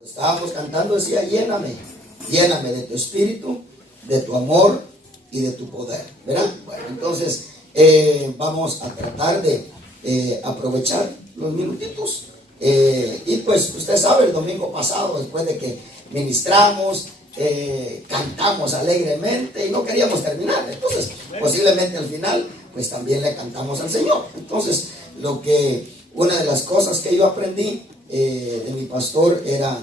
Estábamos cantando, decía, lléname, lléname de tu espíritu, de tu amor y de tu poder, ¿verdad? Bueno, entonces vamos a tratar de aprovechar los minutitos. Y pues usted sabe, el domingo pasado, después de que ministramos, cantamos alegremente y no queríamos terminar. Entonces, posiblemente al final, pues también le cantamos al Señor. Entonces, una de las cosas que yo aprendí de mi pastor era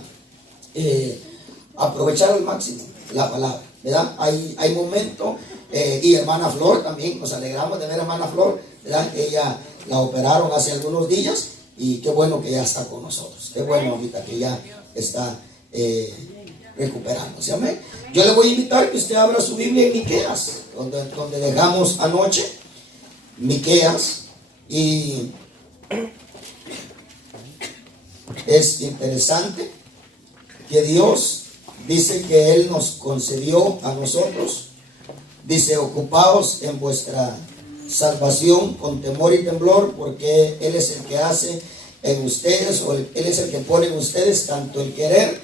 aprovechar al máximo la palabra, ¿verdad? Hay momentos, y hermana Flor también, nos alegramos de ver a hermana Flor, ¿verdad? Ella la operaron hace algunos días y qué bueno que ya está con nosotros, qué bueno ahorita que ya está recuperándose, amén. Yo le voy a invitar que usted abra su Biblia en Miqueas, donde dejamos anoche, Miqueas, y es interesante que Dios dice que Él nos concedió a nosotros, dice, ocupaos en vuestra salvación con temor y temblor, porque Él es el que hace en ustedes, Él es el que pone en ustedes tanto el querer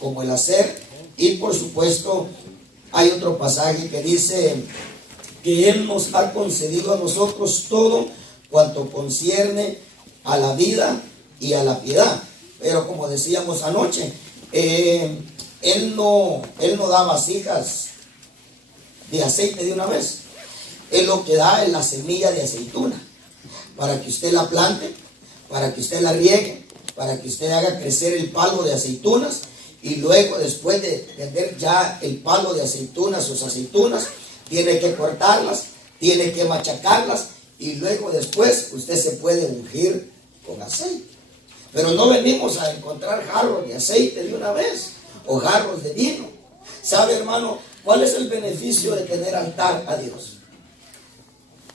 como el hacer. Y por supuesto hay otro pasaje que dice que Él nos ha concedido a nosotros todo cuanto concierne a la vida y a la piedad. Pero como decíamos anoche, Él no da vasijas de aceite de una vez. Él lo que da es la semilla de aceituna, para que usted la plante, para que usted la riegue, para que usted haga crecer el palo de aceitunas, y luego, después de tener ya el palo de aceitunas, sus aceitunas, tiene que cortarlas, tiene que machacarlas, y luego después usted se puede ungir con aceite. Pero no venimos a encontrar jarros de aceite de una vez, o jarros de vino. ¿Sabe, hermano, cuál es el beneficio de tener altar a Dios?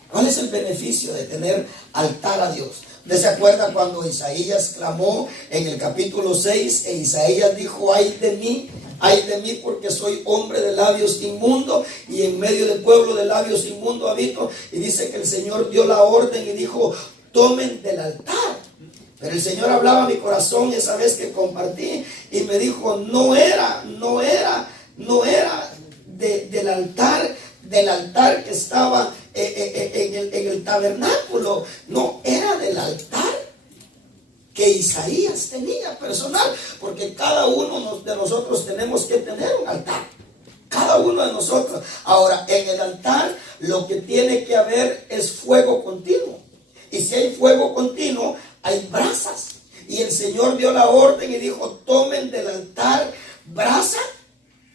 ¿Cuál es el beneficio de tener altar a Dios? ¿Usted se acuerda cuando Isaías clamó en el capítulo 6? E Isaías dijo, ay de mí, porque soy hombre de labios inmundo, y en medio del pueblo de labios inmundo habito. Y dice que el Señor dio la orden y dijo, tomen del altar. Pero el Señor hablaba a mi corazón esa vez que compartí, y me dijo, no era del altar que estaba en el tabernáculo, no, era del altar que Isaías tenía personal, porque cada uno de nosotros tenemos que tener un altar, cada uno de nosotros. Ahora, en el altar lo que tiene que haber es fuego continuo, y si hay fuego continuo, hay brasas. Y el Señor dio la orden y dijo, tomen del altar brasa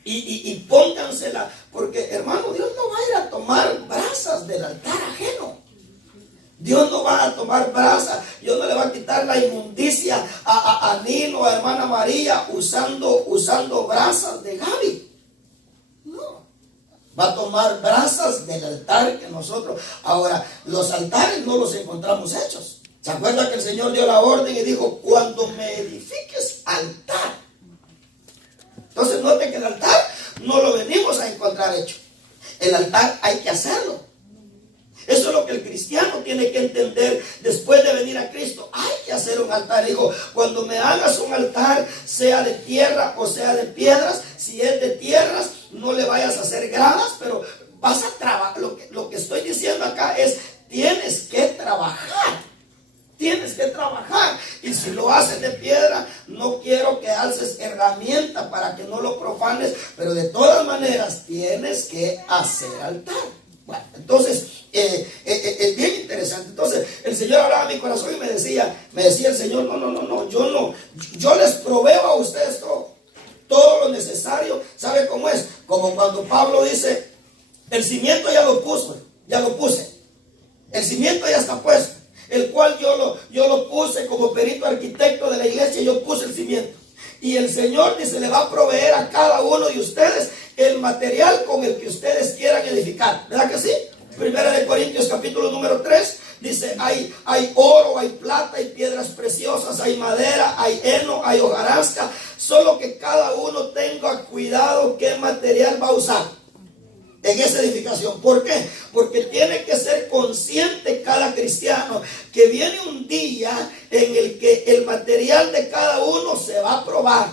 y póngansela, porque hermano, Dios no va a ir a tomar brasas del altar ajeno. Dios no va a tomar brasas, Dios no le va a quitar la inmundicia a Nino, a hermana María, usando brasas de Gaby. No, va a tomar brasas del altar que nosotros. Ahora, los altares no los encontramos hechos. ¿Se acuerda que el Señor dio la orden y dijo, cuando me edifiques altar? Entonces note que el altar no lo venimos a encontrar hecho. El altar hay que hacerlo. Eso es lo que el cristiano tiene que entender después de venir a Cristo. Hay que hacer un altar. Dijo, cuando me hagas un altar, sea de tierra o sea de piedras, si es de tierras, no le vayas a hacer gradas, pero vas a trabajar. Lo que estoy diciendo acá es, tienes que trabajar. Tienes que trabajar, y si lo haces de piedra, no quiero que alces herramienta para que no lo profanes, pero de todas maneras tienes que hacer altar. Bueno, entonces es bien interesante. Entonces el Señor hablaba a mi corazón y me decía el Señor, no, yo les proveo a ustedes todo lo necesario. ¿Sabe cómo es? Como cuando Pablo dice, el cimiento ya lo puse, el cimiento ya está puesto, el cual yo lo puse como perito arquitecto de la iglesia, yo puse el cimiento. Y el Señor dice, le va a proveer a cada uno de ustedes el material con el que ustedes quieran edificar. ¿Verdad que sí? Primera de Corintios capítulo número 3, dice, hay oro, hay plata, hay piedras preciosas, hay madera, hay heno, hay hojarasca, solo que cada uno tenga cuidado qué material va a usar en esa edificación. ¿Por qué? Porque tiene que ser consciente cada cristiano que viene un día en el que el material de cada uno se va a probar.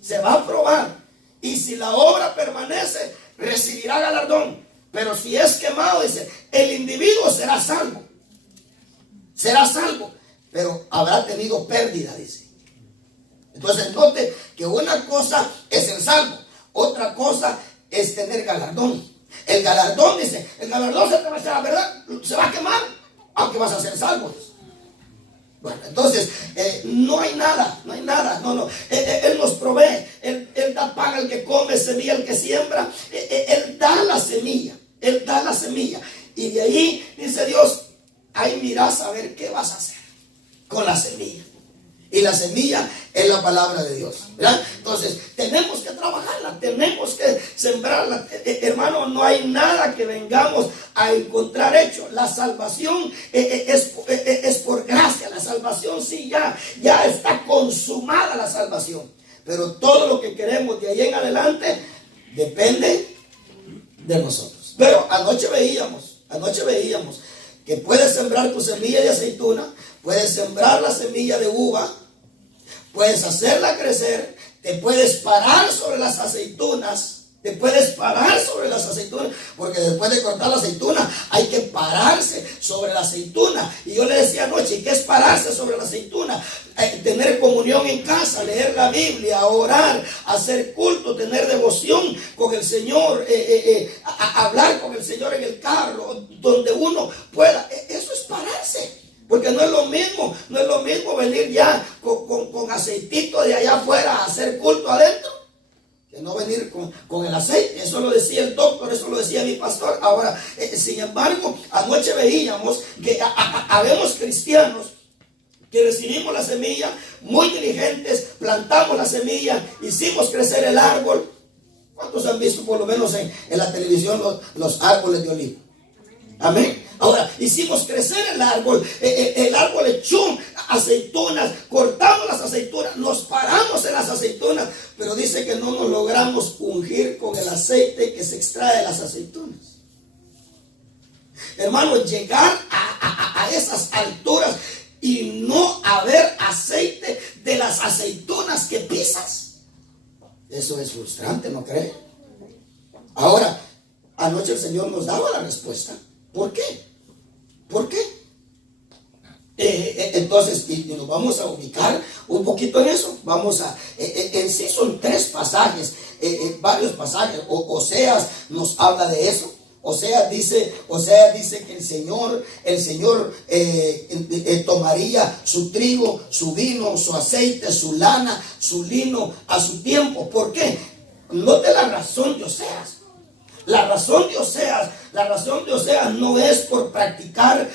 se va a probar. Y si la obra permanece, recibirá galardón. Pero si es quemado, dice, el individuo será salvo. Será salvo, pero habrá tenido pérdida, dice. Entonces note que una cosa es el salvo, otra cosa es tener galardón. El galardón, dice, el galardón se te va a hacer, ¿verdad? Se va a quemar, aunque vas a ser salvo. Bueno, entonces, no hay nada, no. Él nos provee, Él da pan al que come, semilla al que siembra. Él da la semilla, Y de ahí, dice Dios, ahí mirás a ver qué vas a hacer con la semilla. Y la semilla es la palabra de Dios, ¿verdad? Entonces, tenemos que trabajarla, tenemos que sembrarla. Hermano, no hay nada que vengamos a encontrar hecho. La salvación es por gracia. La salvación sí, ya está consumada la salvación. Pero todo lo que queremos de ahí en adelante depende de nosotros. Pero anoche veíamos que puedes sembrar tu semilla de aceituna, puedes sembrar la semilla de uva, puedes hacerla crecer, te puedes parar sobre las aceitunas, porque después de cortar la aceituna hay que pararse sobre la aceituna. Y yo le decía anoche, ¿qué es pararse sobre la aceituna? Tener comunión en casa, leer la Biblia, orar, hacer culto, tener devoción con el Señor, hablar con el Señor en el carro, donde uno pueda. Eso es pararse. Porque no es lo mismo venir ya con aceitito de allá afuera a hacer culto adentro, que no venir con el aceite. Eso lo decía el doctor, eso lo decía mi pastor. Ahora, sin embargo, anoche veíamos que habemos cristianos que recibimos la semilla, muy diligentes, plantamos la semilla, hicimos crecer el árbol. ¿Cuántos han visto por lo menos en la televisión los árboles de olivo? Amén. Ahora, hicimos crecer el árbol echó aceitunas, cortamos las aceitunas, nos paramos en las aceitunas, pero dice que no nos logramos ungir con el aceite que se extrae de las aceitunas. Hermano, llegar a esas alturas y no haber aceite de las aceitunas que pisas, eso es frustrante, ¿no cree? Ahora, anoche el Señor nos daba la respuesta. ¿Por qué? Entonces, y nos vamos a ubicar un poquito en eso. En sí son tres pasajes, varios pasajes. Oseas nos habla de eso. Oseas dice que el Señor tomaría su trigo, su vino, su aceite, su lana, su lino a su tiempo. ¿Por qué? Note la razón de Oseas. La razón de Oseas no es por practicar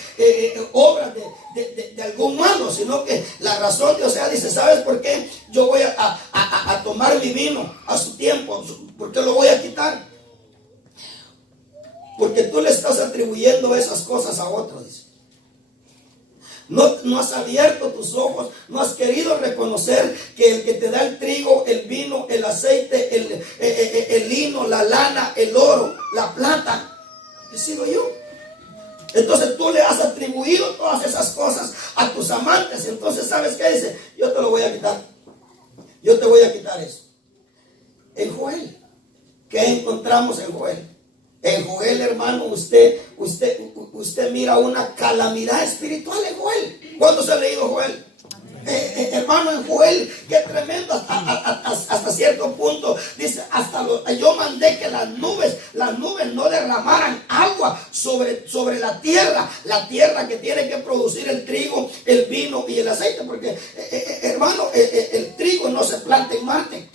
obras de algún malo, sino que la razón de Oseas dice, ¿sabes por qué yo voy a tomar mi vino a su tiempo? ¿Por qué lo voy a quitar? Porque tú le estás atribuyendo esas cosas a otro, dice. No has abierto tus ojos, no has querido reconocer que el que te da el trigo, el vino, el aceite, el lino, la lana, el oro, la plata, he sido yo. Entonces tú le has atribuido todas esas cosas a tus amantes. Entonces, ¿sabes qué dice? Yo te lo voy a quitar. Yo te voy a quitar eso. En Joel, ¿qué encontramos en Joel? En Joel, hermano, usted mira una calamidad espiritual en Joel. ¿Cuándo se ha leído Joel? Hermano, en Joel, qué tremendo, hasta cierto punto, dice, yo mandé que las nubes no derramaran agua sobre la tierra que tiene que producir el trigo, el vino y el aceite, porque, hermano, el trigo no se planta en Marte.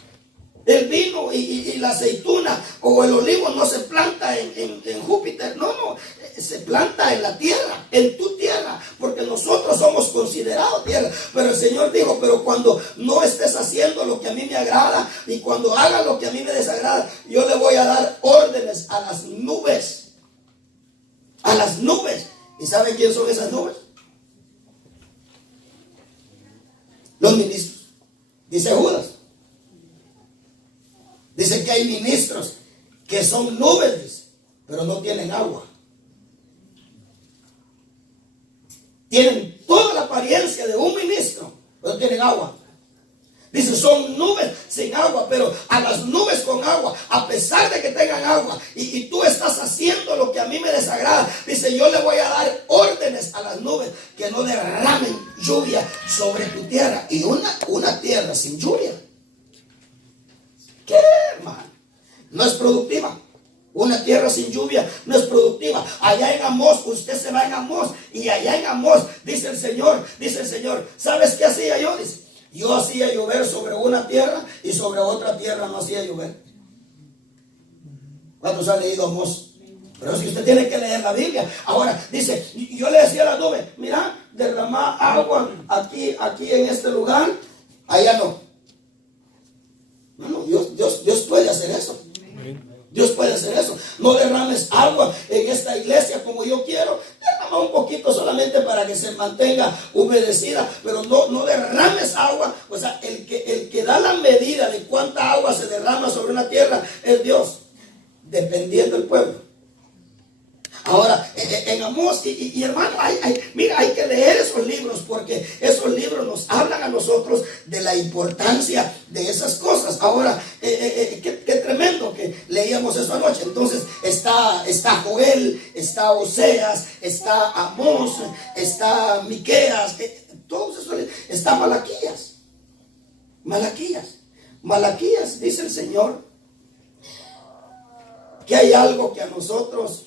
El vino y la aceituna o el olivo no se planta en Júpiter, no, se planta en la tierra, en tu tierra, porque nosotros somos considerados tierra. Pero el Señor dijo, pero cuando no estés haciendo lo que a mí me agrada y cuando hagas lo que a mí me desagrada, yo le voy a dar órdenes a las nubes. A las nubes. ¿Y saben quién son esas nubes? Los ministros. Dice Judas. Dice que hay ministros que son nubes, dice, pero no tienen agua. Tienen toda la apariencia de un ministro, pero no tienen agua. Dice, son nubes sin agua. agua, pero a las nubes con agua, a pesar de que tengan agua, y tú estás haciendo lo que a mí me desagrada, dice, yo le voy a dar órdenes a las nubes que no derramen lluvia sobre tu tierra. Y una tierra sin lluvia, ¿qué, hermano? No es productiva. Una tierra sin lluvia no es productiva. Allá en Amós, usted se va en Amós, y allá en Amós dice el Señor, ¿sabes qué hacía yo? Dice, yo hacía llover sobre una tierra y sobre otra tierra no hacía llover. ¿Cuántos han leído Amós? Pero si usted tiene que leer la Biblia. Ahora dice, yo le decía a la nube, mira, derramá agua aquí en este lugar, allá no. No, Dios puede hacer eso. Dios puede hacer eso. No derrames agua en esta iglesia como yo quiero. Derrama un poquito solamente para que se mantenga humedecida, pero no derrames agua. O sea, el que da la medida de cuánta agua se derrama sobre una tierra es Dios, dependiendo del pueblo. Ahora, en Amós, y hermano, mira, hay que leer esos libros, porque esos libros nos hablan a nosotros de la importancia de esas cosas. Ahora, qué tremendo que leíamos eso anoche. Entonces, está Joel, está Oseas, está Amós, está Miqueas, todos esos, está Malaquías. Malaquías, dice el Señor, que hay algo que a nosotros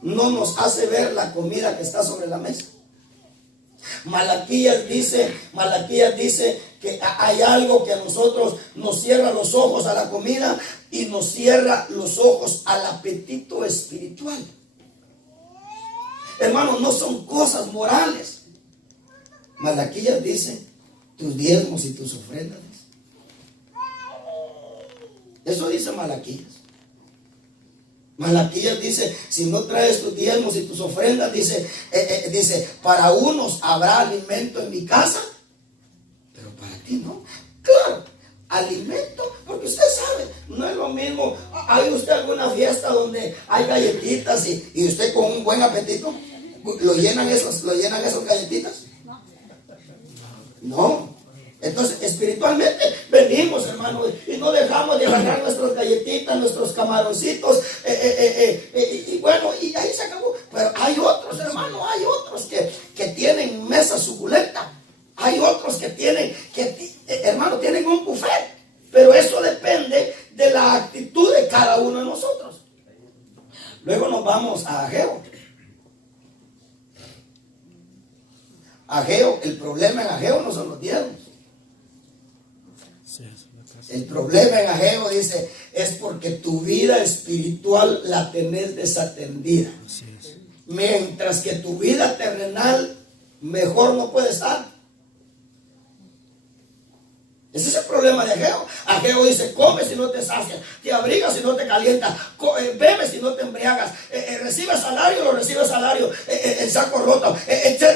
no nos hace ver la comida que está sobre la mesa. Malaquías dice que hay algo que a nosotros nos cierra los ojos a la comida y nos cierra los ojos al apetito espiritual. Hermanos, no son cosas morales. Malaquías dice, tus diezmos y tus ofrendas. Eso dice Malaquías. Malaquías dice, si no traes tus diezmos y tus ofrendas, dice, para unos habrá alimento en mi casa, pero para ti no. Claro, alimento, porque usted sabe, no es lo mismo. ¿Hay usted alguna fiesta donde hay galletitas y usted con un buen apetito lo llenan esas galletitas? No. Entonces, espiritualmente venimos, hermano, y no dejamos de agarrar nuestras galletitas, nuestros camaroncitos, y bueno, y ahí se acabó. Pero hay otros, hermano, que tienen mesa suculenta. Hay otros que tienen un buffet. Pero eso depende de la actitud de cada uno de nosotros. Luego nos vamos a Ageo. Ageo, el problema en Ageo no son los diezmos. El problema en Ageo, dice, es porque tu vida espiritual la tenés desatendida. Mientras que tu vida terrenal mejor no puede estar. Ese es el problema de Ageo. Ageo dice, come si no te sacias, te abrigas si no te calientas, bebes si no te embriagas, recibes salario, en saco roto, etc.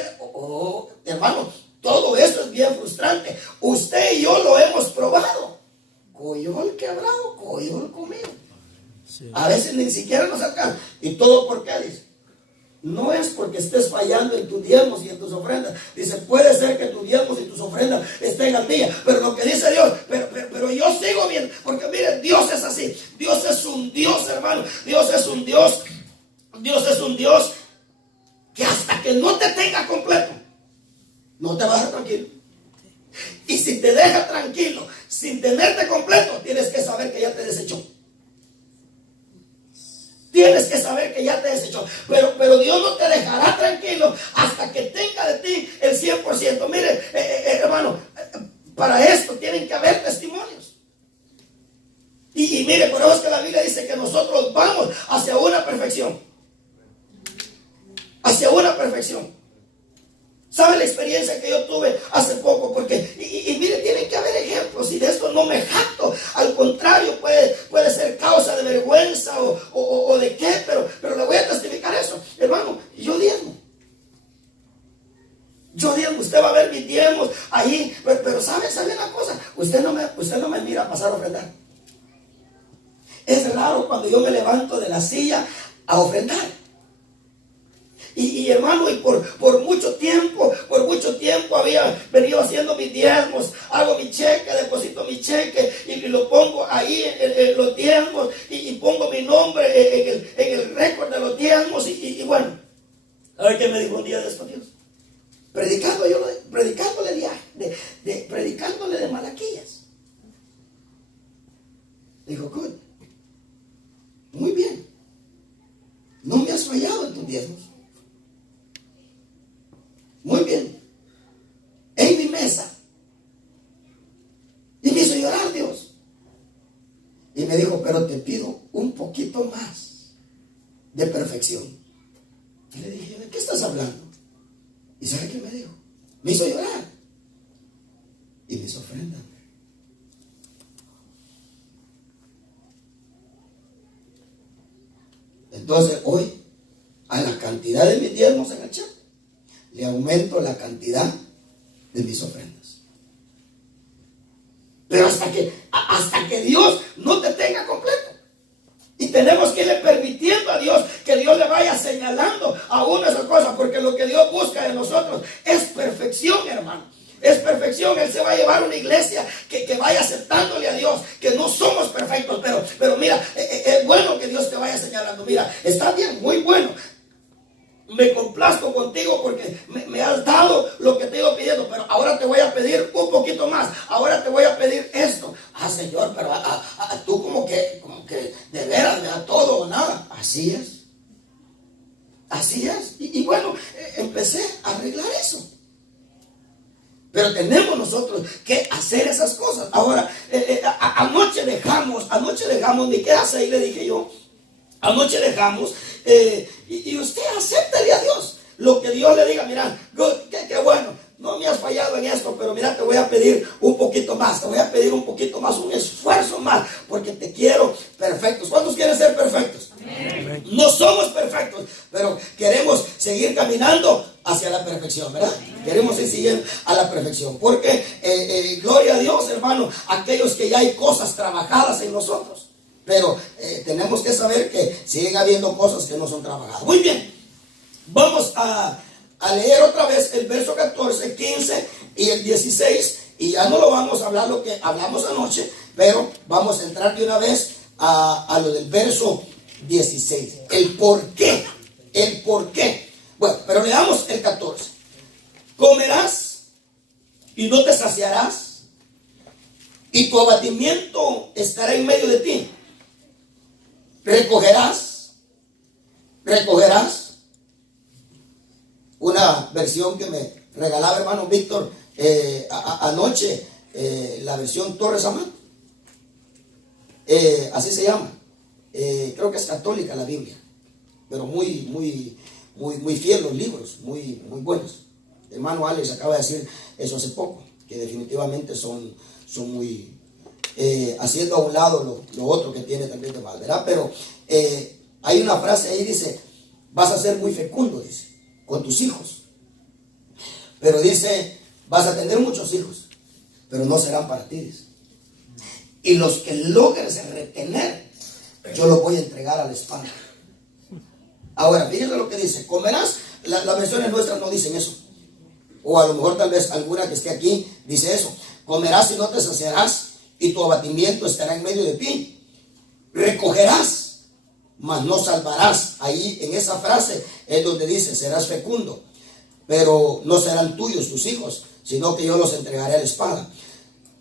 Hermano, todo eso es bien frustrante. Usted y yo lo hemos probado. Coyol quebrado, coyol comido. Sí. A veces ni siquiera nos alcanza. ¿Y todo por qué? Dice, no es porque estés fallando en tus diezmos y en tus ofrendas. Dice, puede ser que tus diezmos y tus ofrendas estén al día, pero lo que dice Dios, pero yo sigo viendo, porque mire, Dios es así. Dios es un Dios, hermano. Dios es un Dios que hasta que no te tenga completo, no te vas a dejar tranquilo. Y si te deja tranquilo, sin tenerte completo, tienes que saber que ya te desechó. Tienes que saber que ya te desechó. Pero Dios no te dejará tranquilo hasta que tenga de ti el 100%. Mire, hermano, para esto tienen que haber testimonios. Y mire, por eso es que la Biblia dice que nosotros vamos hacia una perfección. Hacia una perfección. ¿Sabe la experiencia que yo tuve hace poco? Porque, y mire, tienen que haber ejemplos, y de esto no me jacto. Al contrario, puede ser causa de vergüenza o de qué, pero le voy a testificar eso. Hermano, yo diezmo. Usted va a ver mis diezmos ahí, pero ¿sabe una cosa? Usted no me mira a pasar a ofrendar. Es raro cuando yo me levanto de la silla a ofrendar. Y hermano, y por mucho tiempo había venido haciendo mis diezmos, hago mi cheque, deposito mi cheque, y y lo pongo ahí en los diezmos y pongo mi nombre en el récord de los diezmos y bueno, a ver qué me dijo un día de estos Dios. Predicándole de Malaquías. Dijo, good, muy bien, no me has fallado en tus diezmos. Muy bien, en mi mesa. Y me hizo llorar Dios. Y me dijo, pero te pido un poquito más de perfección. Y le dije, ¿de qué estás hablando? ¿Y sabe qué me dijo? Me hizo llorar. Y me hizo ofrenda. Entonces hoy, a la cantidad de mis diezmos en el chat, le aumento la cantidad de mis ofrendas. Pero hasta que Dios no te tenga completo. Y tenemos que irle permitiendo a Dios que Dios le vaya señalando a una de esas cosas, porque lo que Dios busca de nosotros es perfección, hermano. Es perfección. Él se va a llevar una iglesia que vaya aceptándole a Dios, que no somos perfectos, pero mira, es bueno que Dios te vaya señalando. Mira, está bien, muy bueno. Me complazco contigo porque me has dado lo que te iba pidiendo, pero ahora te voy a pedir un poquito más. Ahora te voy a pedir esto. Señor, pero tú como que de veras me da todo o nada. Así es. Así es. Y bueno, empecé a arreglar eso. Pero tenemos nosotros que hacer esas cosas. Ahora, anoche dejamos, ni qué hace ahí, le dije yo. Anoche dejamos, y usted acéptale a Dios lo que Dios le diga. Mira, qué bueno, no me has fallado en esto, pero mira, te voy a pedir un poquito más, un esfuerzo más, porque te quiero perfectos. ¿Cuántos quieren ser perfectos? Amén. No somos perfectos, pero queremos seguir caminando hacia la perfección, ¿verdad? Queremos seguir a la perfección, porque gloria a Dios, hermano, aquellos que ya hay cosas trabajadas en nosotros. Pero tenemos que saber que siguen habiendo cosas que no son trabajadas. Muy bien, vamos a leer otra vez el verso 14, 15 y el 16. Y ya no lo vamos a hablar lo que hablamos anoche, pero vamos a entrar de una vez a lo del verso 16. El por qué. Bueno, pero leamos el 14. Comerás y no te saciarás, y tu abatimiento estará en medio de ti. Recogerás. Una versión que me regalaba hermano Víctor anoche, la versión Torres Amat, así se llama. Creo que es católica la Biblia, pero muy fiel los libros, muy buenos. El hermano Alex acaba de decir eso hace poco, que definitivamente son muy haciendo a un lado lo otro que tiene también de mal, ¿verdad? Pero hay una frase ahí, dice, vas a ser muy fecundo, dice, con tus hijos. Pero dice, vas a tener muchos hijos, pero no serán para ti, dice. Y los que logres retener, yo los voy a entregar a la espada. Ahora, fíjense lo que dice, comerás. Las versiones nuestras no dicen eso. O a lo mejor tal vez alguna que esté aquí dice eso. Comerás y no te saciarás, y tu abatimiento estará en medio de ti. Recogerás, mas no salvarás. Ahí en esa frase es donde dice, serás fecundo, pero no serán tuyos tus hijos, sino que yo los entregaré a la espada.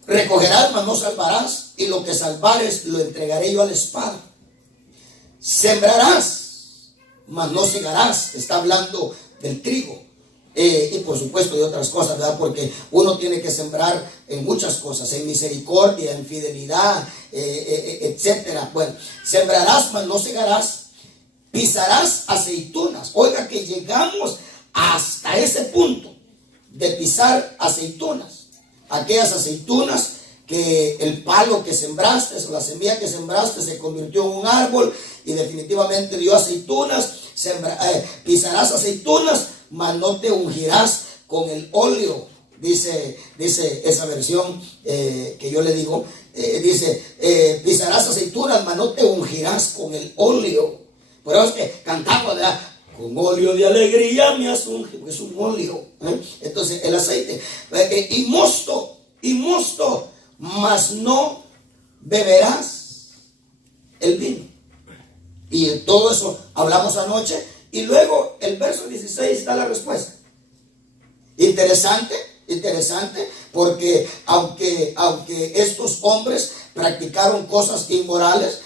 Recogerás, mas no salvarás, y lo que salvares lo entregaré yo a la espada. Sembrarás, mas no segarás. Está hablando del trigo. Y por supuesto de otras cosas, ¿verdad? Porque uno tiene que sembrar en muchas cosas, en misericordia, en fidelidad, etcétera. Bueno, sembrarás, mas no segarás. Pisarás aceitunas. Oiga que llegamos hasta ese punto de pisar aceitunas. Aquellas aceitunas que el palo que sembraste, o la semilla que sembraste, se convirtió en un árbol y definitivamente dio aceitunas. Pisarás aceitunas, mas no te ungirás con el óleo. Dice esa versión que yo le digo, dice, pisarás aceitunas, mas no te ungirás con el óleo. Por eso es que cantamos, ¿verdad? Con óleo de alegría me has ungido, es un óleo. Entonces el aceite, y mosto, mas no beberás el vino. Y todo eso hablamos anoche. Y luego el verso 16 da la respuesta. Interesante, porque aunque estos hombres practicaron cosas inmorales,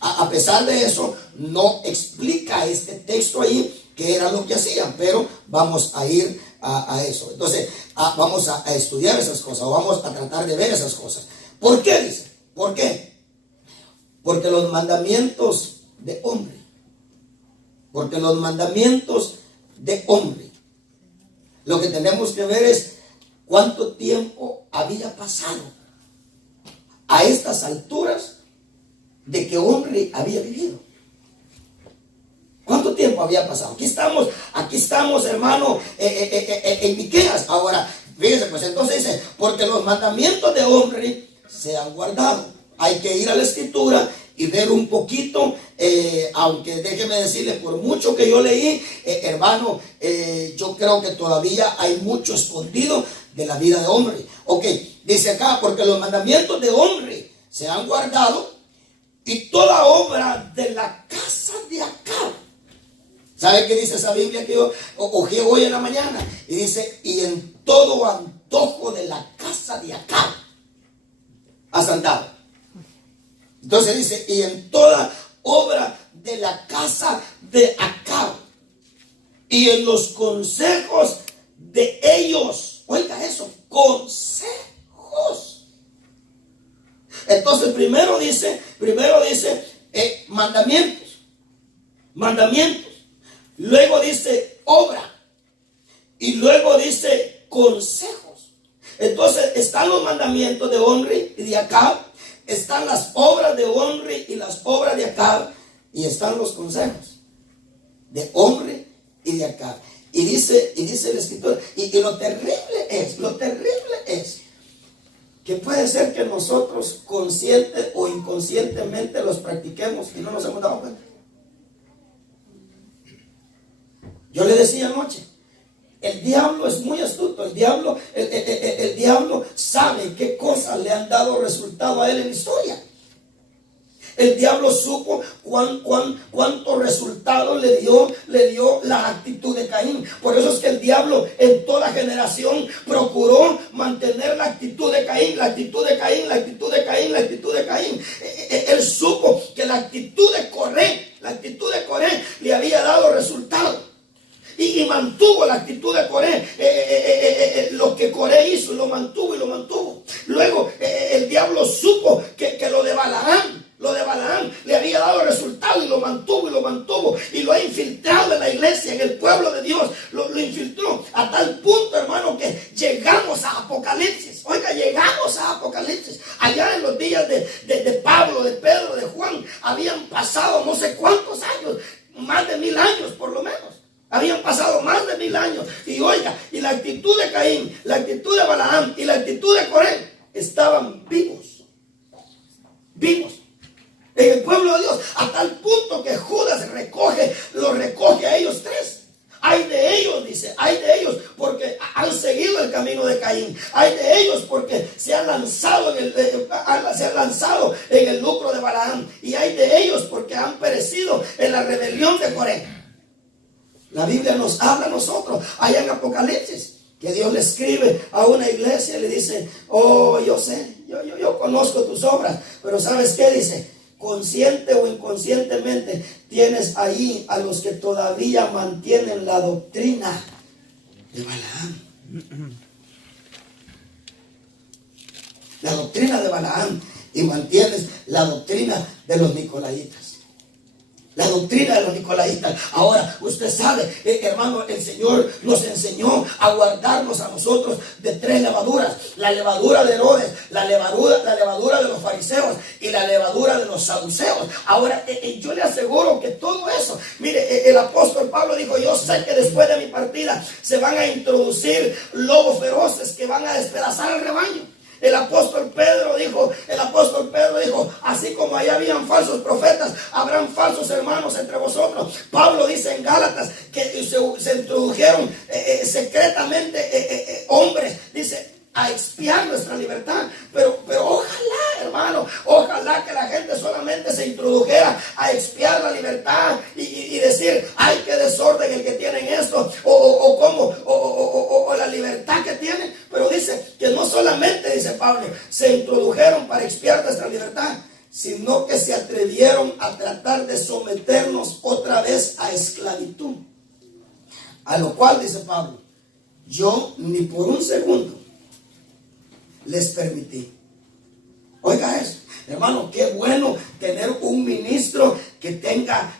a pesar de eso, no explica este texto ahí qué era lo que hacían, pero vamos a ir a eso. Entonces, vamos a estudiar esas cosas, o vamos a tratar de ver esas cosas. ¿Por qué dice? ¿Por qué? Porque los mandamientos de hombre, lo que tenemos que ver es cuánto tiempo había pasado a estas alturas de que hombre había vivido. ¿Cuánto tiempo había pasado? Aquí estamos, hermano, en Miqueas. Ahora, fíjense, pues entonces dice, porque los mandamientos de hombre se han guardado. Hay que ir a la escritura y ver un poquito, aunque déjeme decirle, por mucho que yo leí, hermano, yo creo que todavía hay mucho escondido de la vida de hombre. Ok, dice acá, porque los mandamientos de hombre se han guardado y toda obra de la casa de Acab. ¿Sabe qué dice esa Biblia que yo ojeé hoy en la mañana? Y dice, y en todo antojo de la casa de Acab has andado. Entonces dice, y en toda obra de la casa de Acab, y en los consejos de ellos. Oiga eso, consejos. Entonces primero dice mandamientos. Luego dice obra. Y luego dice consejos. Entonces están los mandamientos de Omri y de Acab. Están las obras de Omri y las obras de Acab. Y están los consejos de Omri y de Acab. Y dice el escritor, y lo terrible es que puede ser que nosotros consciente o inconscientemente los practiquemos y no nos hemos dado cuenta. Yo le decía anoche, el diablo es muy astuto. El diablo sabe qué cosas le han dado resultado a él en la historia. El diablo supo cuánto resultado le dio la actitud de Caín. Por eso es que el diablo en toda generación procuró mantener la actitud de Caín, la actitud de Caín, la actitud de Caín, la actitud de Caín. Él supo que la actitud de Coré le había dado resultado. Y mantuvo la actitud de Coré, lo que Coré hizo, lo mantuvo. Luego el diablo supo que lo de Balaam le había dado resultado y lo mantuvo. Y lo ha infiltrado en la iglesia, en el pueblo de Dios. Lo infiltró a tal punto, hermano, que llegamos a Apocalipsis. Oiga, llegamos a Apocalipsis. Allá en los días de Pablo, de Pedro, de Juan, habían pasado no sé cuántos años, más de 1000 años por lo menos. Habían pasado más de 1000 años. Y oiga, y la actitud de Caín, la actitud de Balaam y la actitud de Coré estaban vivos en el pueblo de Dios, a tal punto que Judas los recoge a ellos tres. Hay de ellos, dice, hay de ellos porque han seguido el camino de Caín. Hay de ellos porque se han lanzado en el lucro de Balaam. Y hay de ellos porque han perecido en la rebelión de Coré. La Biblia nos habla a nosotros, allá en Apocalipsis, que Dios le escribe a una iglesia y le dice, oh, yo sé, yo conozco tus obras, pero ¿sabes qué? Dice, consciente o inconscientemente tienes ahí a los que todavía mantienen la doctrina de Balaam. La doctrina de Balaam, y mantienes la doctrina de los nicolaitas. La doctrina de los nicolaitas. Ahora, usted sabe, hermano, el Señor nos enseñó a guardarnos a nosotros de 3 levaduras. La levadura de Herodes, la levadura de los fariseos y la levadura de los saduceos. Ahora, yo le aseguro que todo eso, mire, el apóstol Pablo dijo, yo sé que después de mi partida se van a introducir lobos feroces que van a despedazar al rebaño. El apóstol Pedro dijo, así como allá habían falsos profetas, habrán falsos hermanos entre vosotros. Pablo dice en Gálatas que se introdujeron secretamente hombres, dice, a expiar nuestra libertad. Pero ojalá que la gente solamente se introdujera a expiar la libertad y decir, ay, qué desorden el que tienen esto, o la libertad que tienen. Pero dice que no solamente, dice Pablo, se introdujeron para expiar nuestra libertad, sino que se atrevieron a tratar de someternos otra vez a esclavitud. A lo cual, dice Pablo, yo ni por un segundo les permití. Oiga eso, hermano, qué bueno tener un ministro que tenga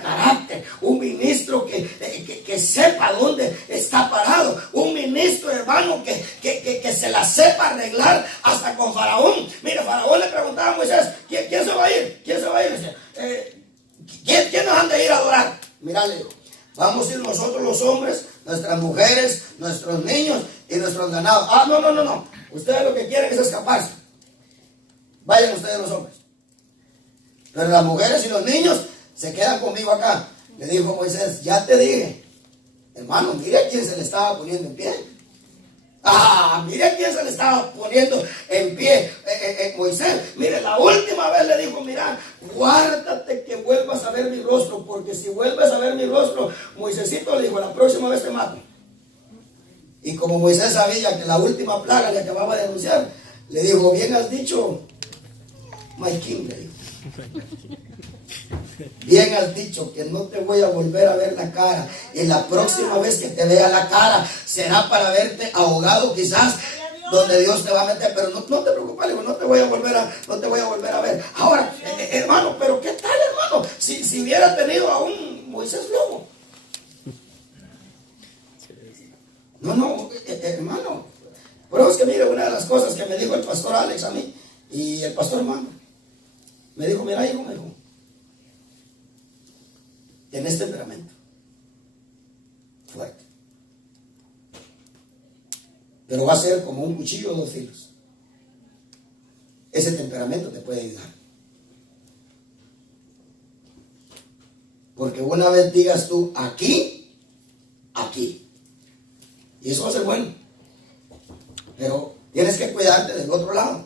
carácter, un ministro que sepa dónde está parado, un ministro, hermano, que se la sepa arreglar hasta con Faraón. Mira, Faraón le preguntaba a Moisés, ¿quién se va a ir? ¿Quién se va a ir? Decía, ¿quién nos han de ir a adorar? Mira, le digo, vamos a ir nosotros los hombres, nuestras mujeres, nuestros niños y nuestros ganados. Ah, no. Ustedes lo que quieren es escaparse. Vayan ustedes los hombres. Pero las mujeres y los niños se quedan conmigo acá. Le dijo Moisés, ya te dije. Hermano, mire a quién se le estaba poniendo en pie. Mire a quién se le estaba poniendo en pie Moisés. Mire, la última vez le dijo, mira, guárdate que vuelvas a ver mi rostro, porque si vuelves a ver mi rostro, Moisésito le dijo, la próxima vez te mato. Y como Moisés sabía que la última plaga le acababa de anunciar, le dijo, bien has dicho, my king, le dijo. Bien has dicho que no te voy a volver a ver la cara, y la próxima vez que te vea la cara será para verte ahogado quizás, donde Dios te va a meter, pero no te preocupes, no te voy a volver a ver. Ahora, hermano, pero ¿qué tal, hermano? Si hubiera tenido a un Moisés Lobo. No, hermano. Pero es que mire, una de las cosas que me dijo el pastor Alex a mí y el pastor hermano, me dijo, mira, hijo, tenés temperamento fuerte, pero va a ser como un cuchillo de 2 filos. Ese temperamento te puede ayudar, porque una vez digas tú aquí, y eso va a ser bueno, pero tienes que cuidarte del otro lado,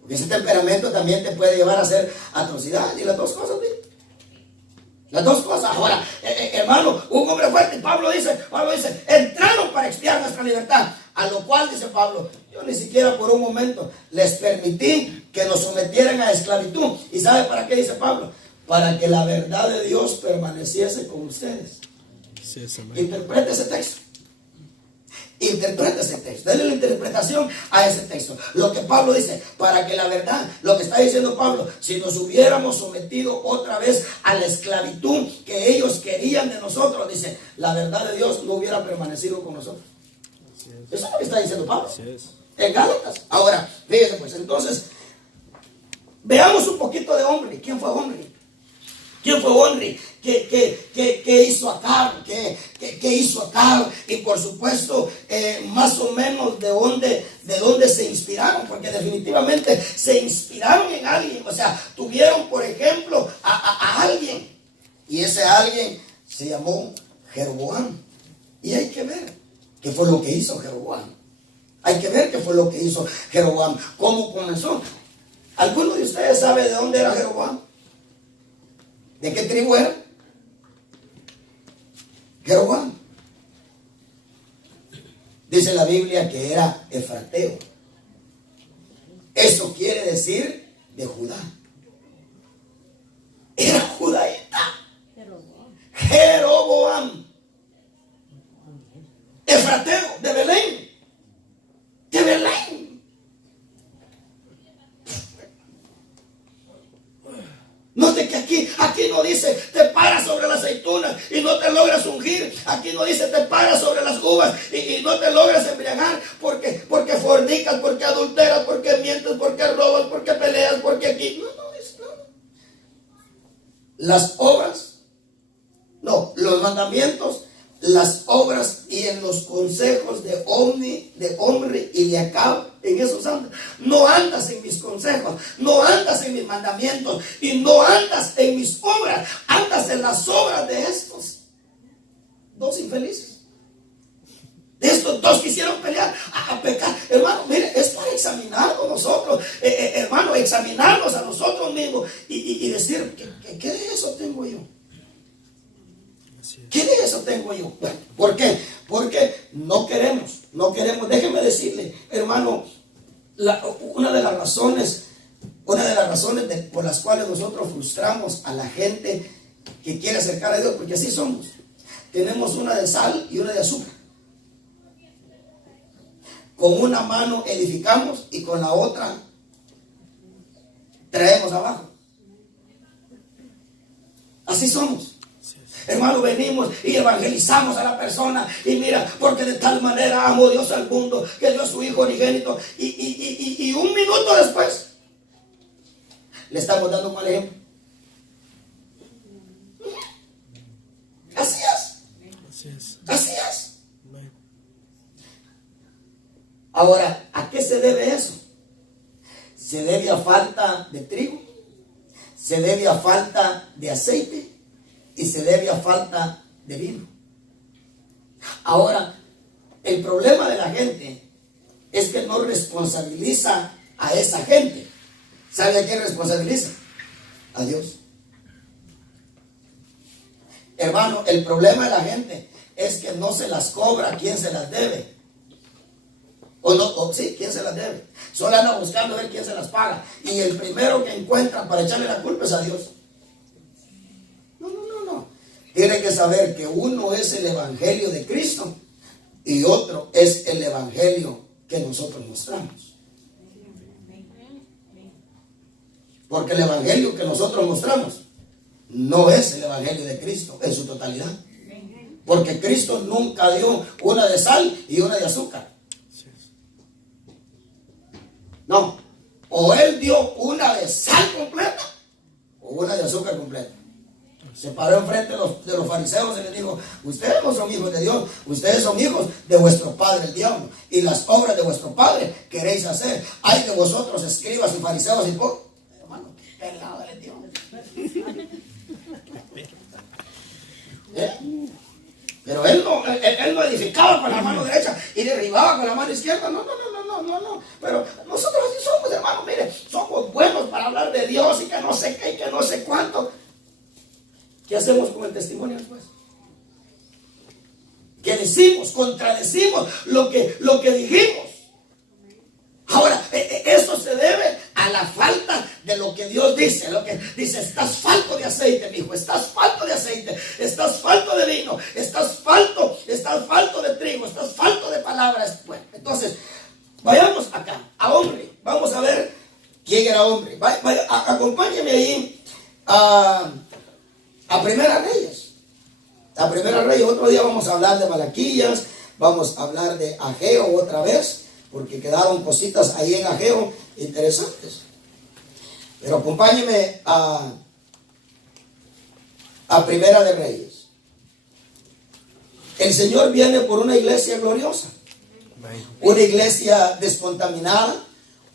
porque ese temperamento también te puede llevar a hacer atrocidad. Y las dos cosas, ¿sí? Las dos cosas. Ahora, hermano, un hombre fuerte, Pablo dice, entraron para expiar nuestra libertad. A lo cual, dice Pablo, yo ni siquiera por un momento les permití que nos sometieran a esclavitud. ¿Y sabe para qué dice Pablo? Para que la verdad de Dios permaneciese con ustedes. Sí, interprete ese texto. Denle la interpretación a ese texto. Lo que Pablo dice, para que la verdad, lo que está diciendo Pablo, si nos hubiéramos sometido otra vez a la esclavitud que ellos querían de nosotros, dice, la verdad de Dios no hubiera permanecido con nosotros. Eso es lo que está diciendo Pablo en Gálatas. Ahora, fíjense pues, entonces veamos un poquito de Omri. ¿Quién fue Omri? ¿Qué hizo Acab? ¿Qué hizo Acab? Y por supuesto, más o menos de dónde se inspiraron, porque definitivamente se inspiraron en alguien. O sea, tuvieron, por ejemplo, a alguien, y ese alguien se llamó Jeroboam. Y hay que ver qué fue lo que hizo Jeroboam. ¿Cómo comenzó? ¿Alguno de ustedes sabe de dónde era Jeroboam? ¿De qué tribu era? Jeroboam. Dice la Biblia que era efrateo. Eso quiere decir de Judá. Era judaíta. Jeroboam. Efrateo, de Belén. Note que aquí no dice te paras sobre la aceituna y no te logras ungir. Aquí no dice te paras sobre las uvas y no te logras embriagar porque fornicas, porque adulteras, porque mientes, porque robas, porque peleas, porque aquí. No dice nada. Las obras, los mandamientos, las obras y en los consejos de Omri y de Acab, en esos andas. No andas en mis consejos, no andas en mis mandamientos y no andas en mis obras, andas en las obras de estos dos infelices. Estos dos quisieron pelear a pecar. Hermano, mire, es para examinarnos nosotros, hermano, examinarnos a nosotros mismos y decir, ¿qué de eso tengo yo? ¿Qué de eso tengo yo? Bueno, ¿por qué? Porque no queremos, déjeme decirle, hermano, una de las razones por las cuales nosotros frustramos a la gente que quiere acercar a Dios, porque así somos. Tenemos una de sal y una de azúcar. Con una mano edificamos y con la otra traemos abajo. Así somos. Hermano, venimos y evangelizamos a la persona. Y mira, porque de tal manera amó Dios al mundo que dio a su Hijo unigénito. Y un minuto después le estamos dando un mal ejemplo. Así es. Así es. Ahora, ¿a qué se debe eso? Se debe a falta de trigo, se debe a falta de aceite y se debe a falta de vino. Ahora, el problema de la gente es que no responsabiliza a esa gente. ¿Sabe a quién responsabiliza? A Dios. Hermano, el problema de la gente es que no se las cobra a quien se las debe. Sí, ¿quién se las debe? Solo anda buscando ver quién se las paga. Y el primero que encuentran para echarle la culpa es a Dios. No. Tiene que saber que uno es el evangelio de Cristo y otro es el evangelio que nosotros mostramos. Porque el evangelio que nosotros mostramos no es el evangelio de Cristo en su totalidad. Porque Cristo nunca dio una de sal y una de azúcar. No, o Él dio una de sal completa o una de azúcar completa. Se paró enfrente de los fariseos y les dijo: ustedes no son hijos de Dios, ustedes son hijos de vuestro padre el diablo, y las obras de vuestro padre queréis hacer. Ay de vosotros, escribas y fariseos y por... Hermano, qué pelado les dio. Pero él no edificaba con la mano derecha y derribaba con la mano izquierda. No. Pero nosotros así somos, hermano. Mire, somos buenos para hablar de Dios y que no sé qué y que no sé cuánto. ¿Qué hacemos con el testimonio después? ¿Qué decimos? Contradecimos lo que dijimos. Ahora, eso se debe a la falta de lo que Dios dice. Lo que dice: estás falto de aceite, mi hijo, estás falto de aceite, estás falto de vino, estás falto de trigo, estás falto de palabras. Bueno, entonces, vayamos acá, a hombre. Vamos a ver quién era hombre. Acompáñeme ahí a Primera Reyes. A Primera Reyes. Otro día vamos a hablar de Malaquías, vamos a hablar de Ageo otra vez, porque quedaron cositas ahí en Ageo interesantes. Pero acompáñeme a Primera de Reyes. El Señor viene por una iglesia gloriosa, una iglesia descontaminada,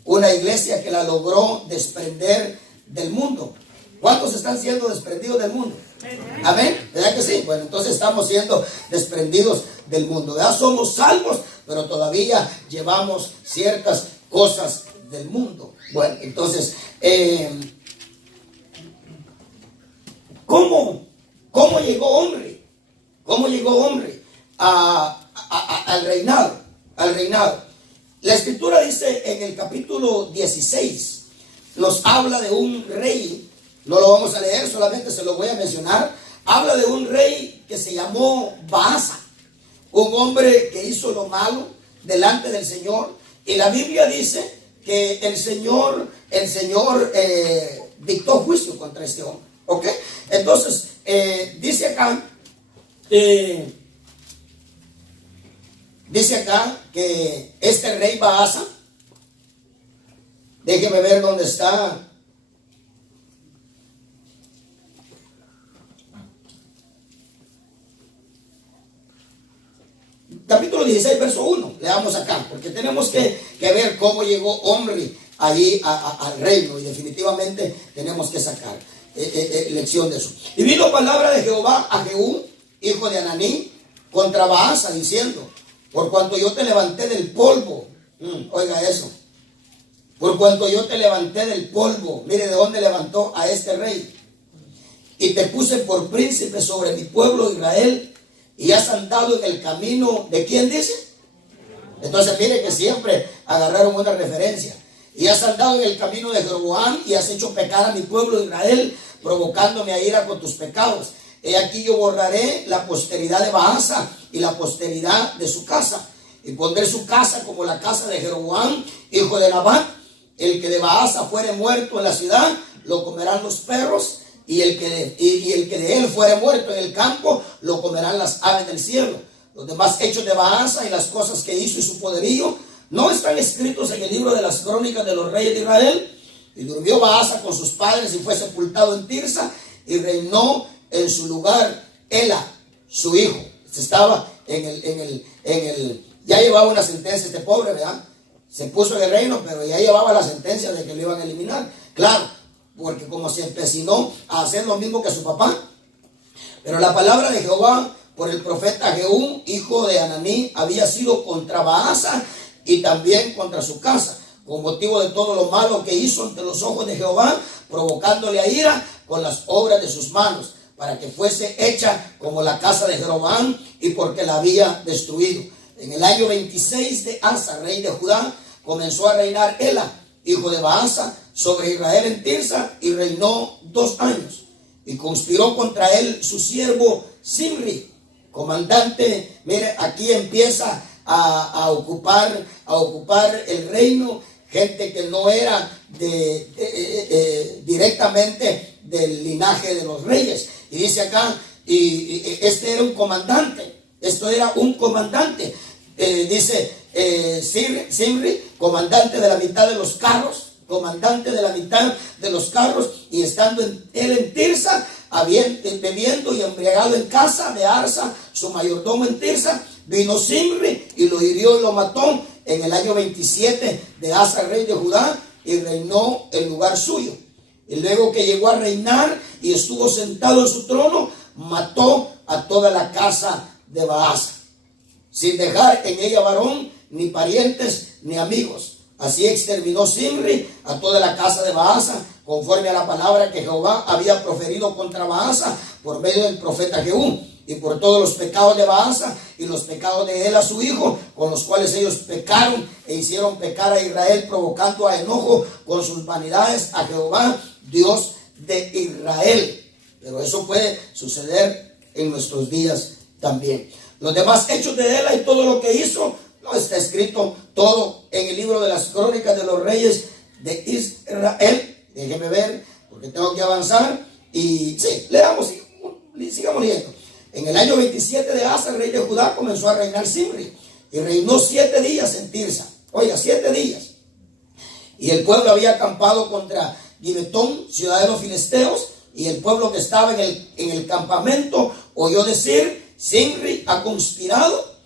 una iglesia que la logró desprender del mundo. ¿Cuántos están siendo desprendidos del mundo? Amén. ¿Verdad que sí? Bueno, entonces estamos siendo desprendidos del mundo. Ya somos salvos, pero todavía llevamos ciertas cosas del mundo. Bueno, entonces, ¿cómo llegó hombre? ¿Cómo llegó hombre al reinado? La Escritura dice en el capítulo 16, nos habla de un rey. No lo vamos a leer, solamente se lo voy a mencionar. Habla de un rey que se llamó Baasa, un hombre que hizo lo malo delante del Señor. Y la Biblia dice que el Señor dictó juicio contra este hombre. ¿Ok? Entonces, dice acá que este rey Baasa, déjeme ver dónde está. Capítulo 16, verso 1, leamos acá, porque tenemos que ver cómo llegó hombre allí al reino, y definitivamente tenemos que sacar lección de eso. Y vino palabra de Jehová a Jehú, hijo de Ananí, contra Baasa, diciendo: por cuanto yo te levanté del polvo. Oiga eso. Por cuanto yo te levanté del polvo. Mire de dónde levantó a este rey. Y te puse por príncipe sobre mi pueblo Israel. Y has andado en el camino de ¿quién dice? Entonces mire que siempre agarraron una referencia. Y has andado en el camino de Jeroboam y has hecho pecar a mi pueblo Israel, provocándome a ira con tus pecados. He aquí yo borraré la posteridad de Baasa y la posteridad de su casa. Y pondré su casa como la casa de Jeroboam, hijo de Nabat. El que de Baasa fuere muerto en la ciudad, lo comerán los perros. Y el que de él fuere muerto en el campo, lo comerán las aves del cielo. Los demás hechos de Baasa y las cosas que hizo y su poderío no están escritos en el libro de las crónicas de los reyes de Israel. Y durmió Baasa con sus padres y fue sepultado en Tirsa y reinó en su lugar Ela, su hijo. Estaba ya llevaba una sentencia este pobre, ¿verdad? Se puso en el reino, pero ya llevaba la sentencia de que lo iban a eliminar. Claro, porque como se empecinó a hacer lo mismo que su papá. Pero la palabra de Jehová por el profeta Jehú, hijo de Ananí, había sido contra Baasa y también contra su casa, con motivo de todo lo malo que hizo ante los ojos de Jehová, provocándole a ira con las obras de sus manos, para que fuese hecha como la casa de Jeroboam, y porque la había destruido. En el año 26 de Asa, rey de Judá, comenzó a reinar Ela, hijo de Baasa, sobre Israel en Tirsa, y reinó 2 años. Y conspiró contra él su siervo Simri, comandante. Mire, aquí empieza a ocupar el reino gente que no era directamente del linaje de los reyes. Y dice acá, y este era un comandante, esto era un comandante. Dice Simri, comandante de la mitad de los carros, comandante de la mitad de los carros, y estando él en Tirsa, bebiendo y embriagado en casa de Arsa, su mayordomo en Tirsa, vino Simri y lo hirió y lo mató en el año 27 de Asa, rey de Judá, y reinó en lugar suyo. Y luego que llegó a reinar y estuvo sentado en su trono, mató a toda la casa de Baasa, sin dejar en ella varón, ni parientes, ni amigos. Así exterminó Simri a toda la casa de Baasa, conforme a la palabra que Jehová había proferido contra Baasa por medio del profeta Jehú, y por todos los pecados de Baasa y los pecados de él a su hijo, con los cuales ellos pecaron e hicieron pecar a Israel, provocando a enojo con sus vanidades a Jehová, Dios de Israel. Pero eso puede suceder en nuestros días también. Los demás hechos de él y todo lo que hizo, no está escrito todo en el libro de las crónicas de los reyes de Israel. Déjeme ver, porque tengo que avanzar. Y sí, leamos, sigamos leyendo. En el año 27 de Asa, rey de Judá, comenzó a reinar Simri, y reinó 7 días en Tirsa. Oiga, 7 días. Y el pueblo había acampado contra Gibetón, ciudad de los filisteos, y el pueblo que estaba en el campamento oyó decir: Simri ha conspirado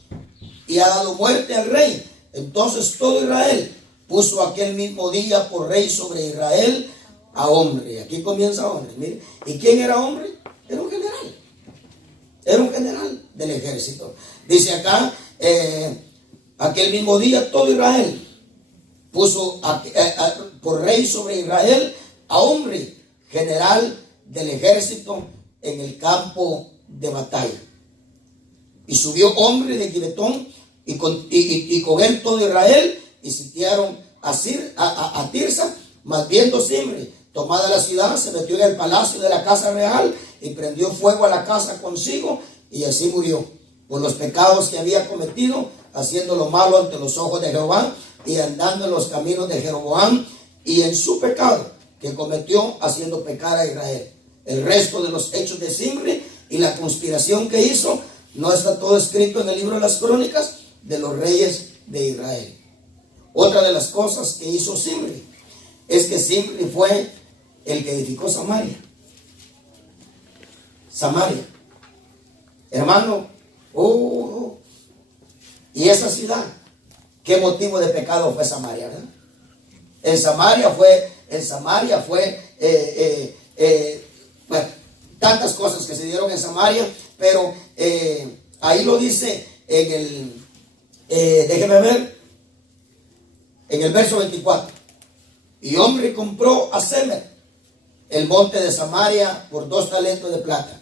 y ha dado muerte al rey. Entonces todo Israel puso aquel mismo día por rey sobre Israel a Omri. Aquí comienza Omri. Mire. ¿Y quién era Omri? Era un general. Era un general del ejército. Dice acá, aquel mismo día todo Israel puso por rey sobre Israel a Omri, general del ejército, en el campo de batalla. Y subió Omri de Gibetón y con él todo Israel, y sitiaron a Tirsa. Mas viendo Simri tomada la ciudad, se metió en el palacio de la casa real y prendió fuego a la casa consigo, y así murió por los pecados que había cometido, haciendo lo malo ante los ojos de Jehová y andando en los caminos de Jeroboam, y en su pecado que cometió, haciendo pecar a Israel. El resto de los hechos de Simri y la conspiración que hizo no está todo escrito en el libro de las crónicas de los reyes de Israel. Otra de las cosas que hizo Simri es que Simri fue el que edificó Samaria. Samaria, hermano, y esa ciudad, ¿qué motivo de pecado fue Samaria, verdad? En Samaria fue bueno, tantas cosas que se dieron en Samaria, pero ahí lo dice en déjeme ver, en el verso 24. Y Omri compró a Semer el monte de Samaria por 2 talentos de plata.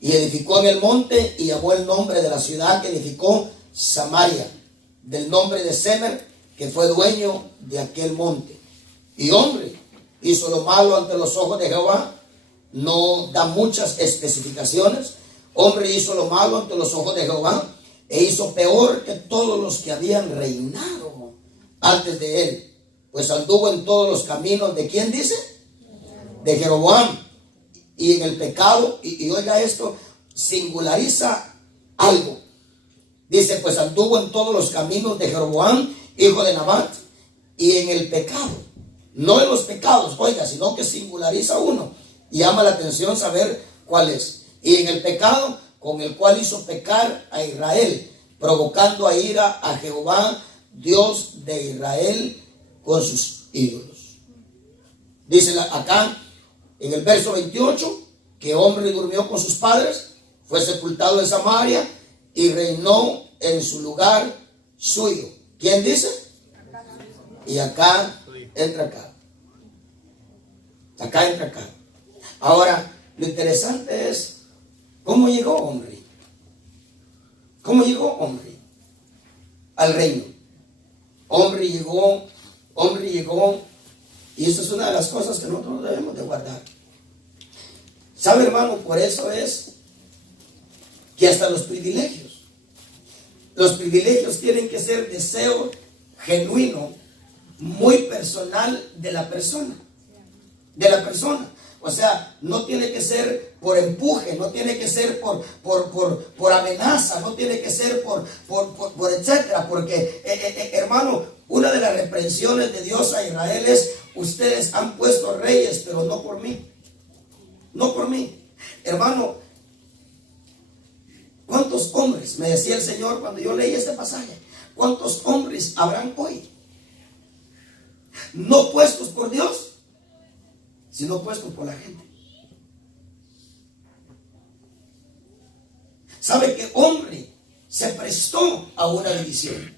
Y edificó en el monte y llamó el nombre de la ciudad que edificó Samaria, del nombre de Semer, que fue dueño de aquel monte. Y Omri hizo lo malo ante los ojos de Jehová. No da muchas especificaciones. Omri hizo lo malo ante los ojos de Jehová e hizo peor que todos los que habían reinado antes de él, pues anduvo en todos los caminos de ¿quién dice? De Jeroboam, y en el pecado, y oiga esto, singulariza algo. Dice, pues anduvo en todos los caminos de Jeroboam, hijo de Nabat, y en el pecado, no en los pecados, oiga, sino que singulariza uno, y llama la atención saber cuál es. Y en el pecado con el cual hizo pecar a Israel, provocando a ira a Jehová, Dios de Israel, con sus ídolos. Dice acá en el verso 28 que Omri durmió con sus padres, fue sepultado en Samaria y reinó en su lugar suyo. ¿Quién dice? Y acá entra acá. Acá entra acá. Ahora, lo interesante es cómo llegó Omri. ¿Cómo llegó Omri al reino? Omri llegó, y eso es una de las cosas que nosotros debemos de guardar. ¿Sabe, hermano? Por eso es que hasta los privilegios tienen que ser deseo genuino, muy personal de la persona. O sea, no tiene que ser por empuje, no tiene que ser por amenaza, no tiene que ser por etcétera. Porque, hermano, una de las reprensiones de Dios a Israel es: ustedes han puesto reyes, pero no por mí. No por mí. Hermano, ¿cuántos hombres, me decía el Señor cuando yo leí este pasaje, cuántos hombres habrán hoy no puestos por Dios, sino puestos por la gente? ¿Sabe que Omri se prestó a una división?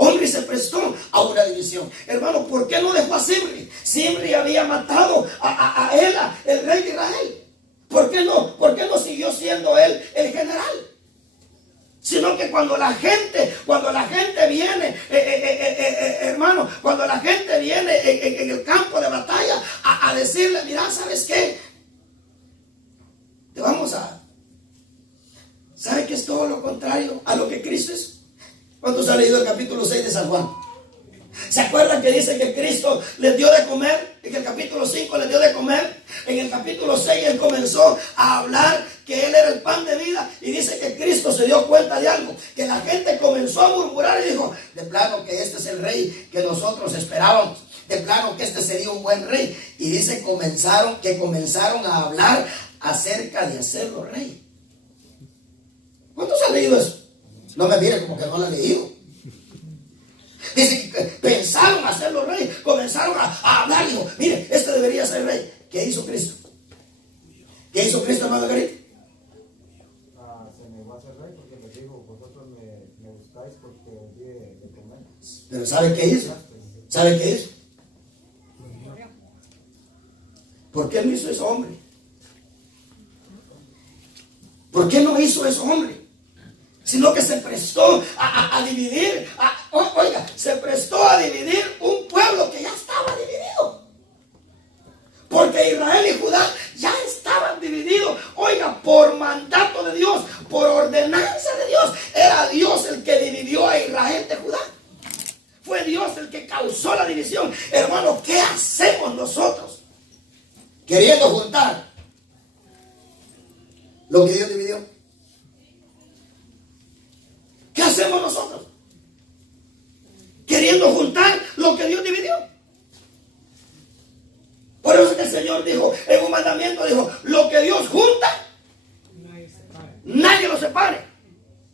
Omri se prestó a una división. Hermano, ¿por qué no dejó a Zimri? Zimri había matado a Ela, el rey de Israel. ¿Por qué no? ¿Por qué no siguió siendo él el general? Sino que cuando la gente viene, hermano, cuando la gente viene en el campo de batalla a decirle: mira, ¿sabes qué? ¿Sabe que es todo lo contrario a lo que Cristo es? ¿Cuántos han leído el capítulo 6 de San Juan? ¿Se acuerdan que dice que Cristo les dio de comer? En el capítulo 5 les dio de comer. En el capítulo 6 él comenzó a hablar que él era el pan de vida. Y dice que Cristo se dio cuenta de algo, que la gente comenzó a murmurar y dijo: de plano que este es el rey que nosotros esperábamos, de plano que este sería un buen rey. Y dice comenzaron a hablar acerca de hacerlo rey. ¿Cuántos han leído eso? No me mire como que no lo han leído. Dice que pensaron hacerlo rey, comenzaron a hablar y dijo: mire, este debería ser rey. ¿Qué hizo Cristo? ¿Qué hizo Cristo, hermano Garita? Se negó a ser rey porque les dijo: vosotros me buscáis porque os di de comer. Pero ¿sabe qué hizo? ¿Sabe qué hizo? ¿Por qué no hizo eso, hombre? ¿Por qué no hizo eso, hombre? Sino que se prestó a dividir, se prestó a dividir un pueblo que ya estaba dividido. Porque Israel y Judá ya estaban divididos. Oiga, por mandato de Dios, por ordenanza de Dios, era Dios el que dividió a Israel de Judá. Fue Dios el que causó la división. Hermano, ¿qué hacemos nosotros? Queriendo juntar lo que Dios dividió. ¿Qué hacemos nosotros? Queriendo juntar lo que Dios dividió. Por eso es que el Señor dijo en un mandamiento, dijo: lo que Dios junta, nadie lo separe.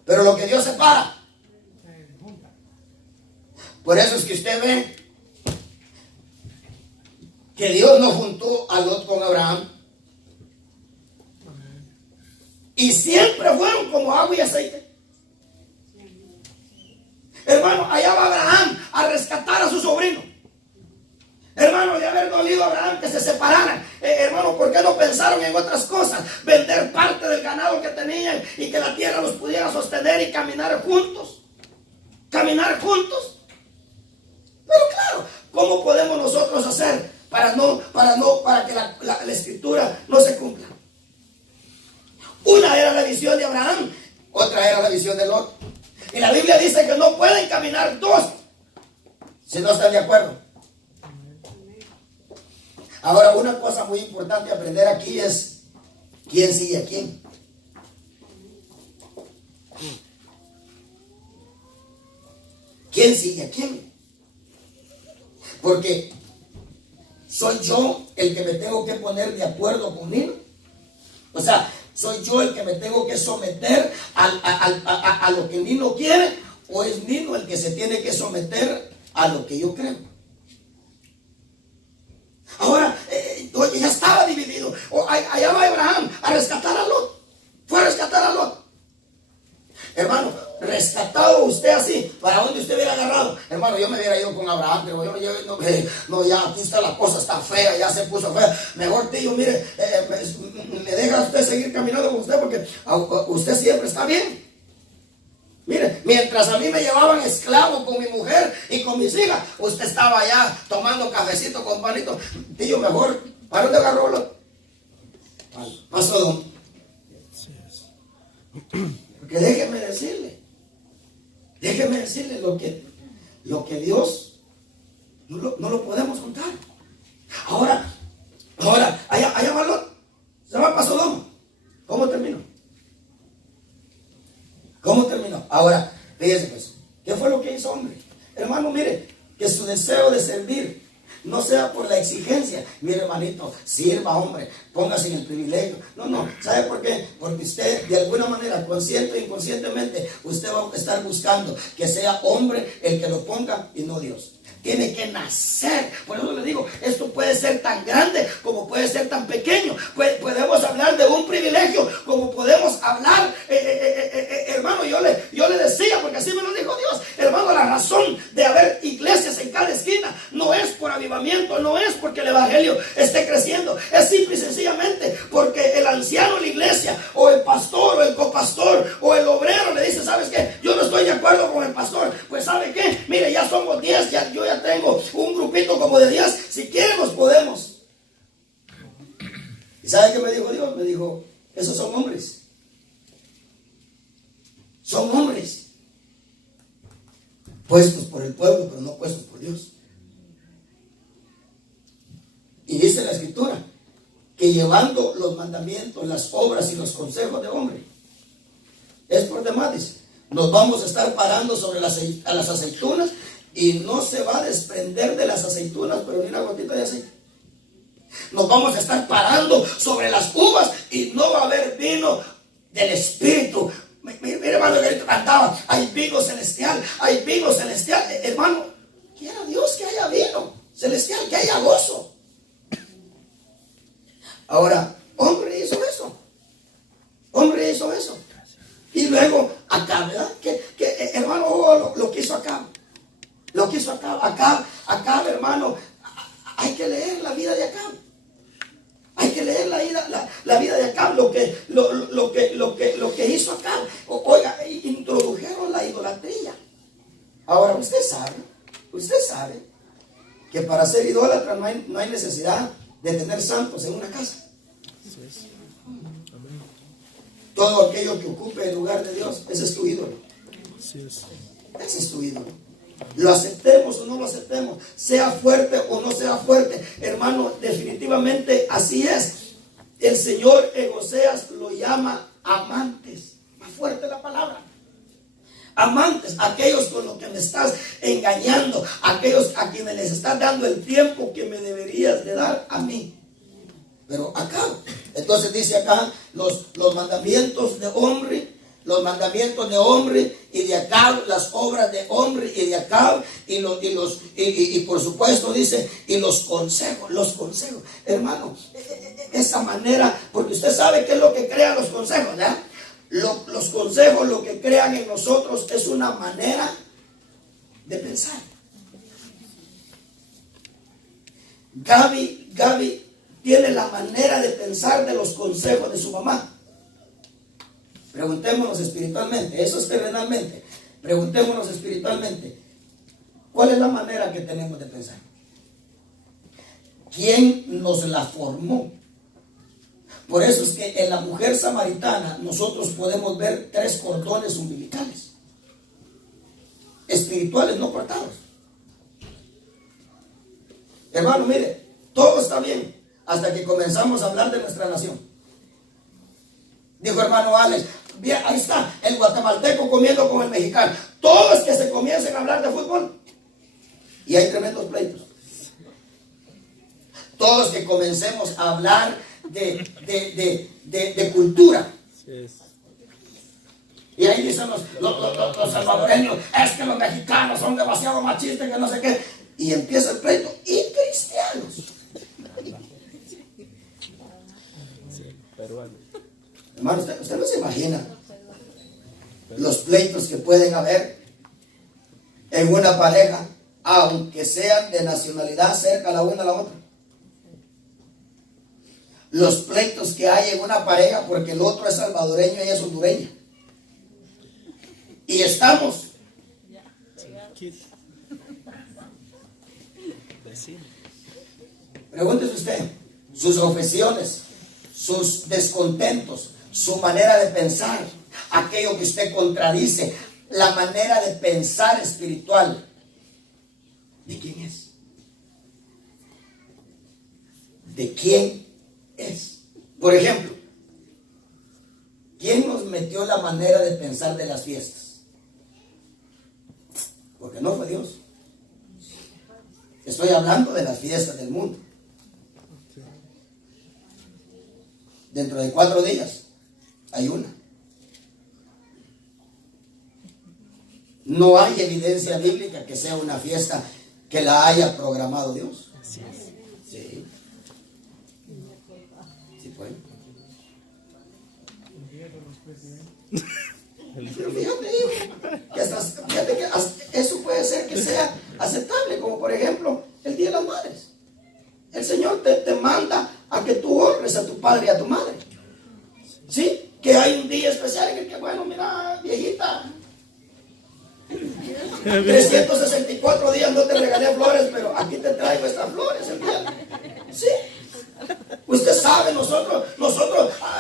Pero lo que Dios separa. Por eso es que usted ve que Dios no juntó a Lot con Abraham. Y siempre fueron como agua y aceite. hermano, de haber dolido a Abraham que se separaran. Hermano, ¿por qué no pensaron en otras cosas? Vender parte del ganado que tenían y que la tierra los pudiera sostener y caminar juntos. Caminar juntos. Pero claro, ¿cómo podemos nosotros hacer para que la escritura no se cumpla? Una era la visión de Abraham, otra era la visión de Lot. Y la Biblia dice que no pueden caminar dos si no están de acuerdo. Ahora, una cosa muy importante a aprender aquí es quién sigue a quién. ¿Quién sigue a quién? Porque soy yo el que me tengo que poner de acuerdo con Nino. O sea, soy yo el que me tengo que someter a lo que Nino quiere, o es Nino el que se tiene que someter a lo que yo creo. Ahora, ya estaba dividido. Allá va Abraham a rescatar a Lot. Fue a rescatar a Lot. Hermano, rescatado usted así, ¿para dónde usted hubiera agarrado? Hermano, yo me hubiera ido con Abraham, pero no, ya aquí está la cosa, está fea, ya se puso fea. Mejor, tío, mire, me deja usted seguir caminando con usted porque usted siempre está bien. Mire, mientras a mí me llevaban esclavo con mi mujer y con mis hijas, usted estaba allá tomando cafecito con panito. Tío, mejor, ¿para dónde agarró Lot? A Sodoma. Porque déjeme decirle lo que Dios no lo podemos contar. Ahora, allá va Lot, se va para Sodoma. ¿Cómo terminó? Ahora, fíjese pues, ¿qué fue lo que hizo hombre? Hermano, mire, que su deseo de servir no sea por la exigencia. Mire, hermanito, sirva, hombre, póngase en el privilegio. No, ¿sabe por qué? Porque usted, de alguna manera, consciente o inconscientemente, usted va a estar buscando que sea hombre el que lo ponga y no Dios. Tiene que nacer. Por eso le digo, esto puede ser tan grande como puede ser tan pequeño. Podemos hablar de un privilegio como podemos hablar, hermano, yo le decía, porque así me lo dijo Dios, hermano, la razón de haber iglesias en cada esquina no es por avivamiento, no es porque el evangelio esté creciendo, es simple y sencillamente porque el anciano de la iglesia, o el pastor, o el copastor, o el obrero le dice, ¿sabes qué? Yo no estoy de acuerdo con el pastor. Pues ¿sabe qué? Mire, ya somos 10, yo ya tengo un grupito como de 10, si quieren nos podemos. ¿Y sabe qué me dijo Dios? Me dijo, esos son hombres. Son hombres puestos por el pueblo, pero no puestos por Dios. Y dice la escritura que llevando los mandamientos, las obras y los consejos de hombre, es por demás, dice, nos vamos a estar parando sobre las aceitunas y no se va a desprender de las aceitunas, pero ni una gotita de aceite. Nos vamos a estar parando sobre las uvas y no va a haber vino del Espíritu. Mire, hermano, que ahorita cantaba, hay vino celestial, hay vino celestial. Hermano, quiera Dios que haya vino celestial, que haya gozo. Ahora, hombre hizo eso. Y luego, Acab, ¿verdad? Hermano, lo que hizo Acab. Acab, hermano, hay que leer la vida de Acab. Hay que leer la vida de Acab, lo que hizo Acab. Oiga, introdujeron la idolatría. Ahora, usted sabe que para ser idólatra no hay necesidad de tener santos en una casa. Todo aquello que ocupe el lugar de Dios, ese es tu ídolo. Ese es tu ídolo. Lo aceptemos o no lo aceptemos, sea fuerte o no sea fuerte, hermano, definitivamente así es. El Señor en Oseas lo llama amantes. Más fuerte la palabra. Amantes, aquellos con los que me estás engañando, aquellos a quienes les estás dando el tiempo que me deberías de dar a mí. Pero acá, entonces dice acá los mandamientos de hombre. Los mandamientos de hombre y de Acab, las obras de hombre y de Acab, y por supuesto dice, y los consejos, hermano, esa manera, porque usted sabe qué es lo que crean los consejos, ¿ya? Los consejos, lo que crean en nosotros es una manera de pensar. Gaby tiene la manera de pensar de los consejos de su mamá. Preguntémonos espiritualmente, eso es terrenalmente. Preguntémonos espiritualmente, ¿cuál es la manera que tenemos de pensar? ¿Quién nos la formó? Por eso es que en la mujer samaritana nosotros podemos ver 3 cordones umbilicales, espirituales no cortados. Hermano, mire, todo está bien hasta que comenzamos a hablar de nuestra nación. Dijo hermano Alex, bien, ahí está el guatemalteco comiendo con el mexicano. Todos que se comiencen a hablar de fútbol y hay tremendos pleitos. Todos que comencemos a hablar de cultura. Y ahí dicen los salvadoreños, es que los mexicanos son demasiado machistas, que no sé qué. Y empieza el pleito. Y cristianos. Hermano, usted no se imagina los pleitos que pueden haber en una pareja, aunque sean de nacionalidad cerca la una a la otra. Los pleitos que hay en una pareja porque el otro es salvadoreño y ella es hondureña. Y estamos. Pregúntese usted, sus confesiones, sus descontentos, su manera de pensar, aquello que usted contradice, la manera de pensar espiritual. ¿De quién es? ¿De quién es? Por ejemplo, ¿quién nos metió la manera de pensar de las fiestas? Porque no fue Dios. Estoy hablando de las fiestas del mundo. Dentro de 4 días hay una. No hay evidencia bíblica que sea una fiesta que la haya programado Dios. Sí. Sí, pues. Pero fíjate que eso puede ser que sea aceptable, como por ejemplo el Día de las Madres. El Señor te manda a que tú honres a tu padre y a tu madre. ¿Sí? Que hay un día especial en el que, bueno, mira, viejita, 364 días no te regalé flores, pero aquí te traigo estas flores el día. ¿Sí? Usted sabe, nosotros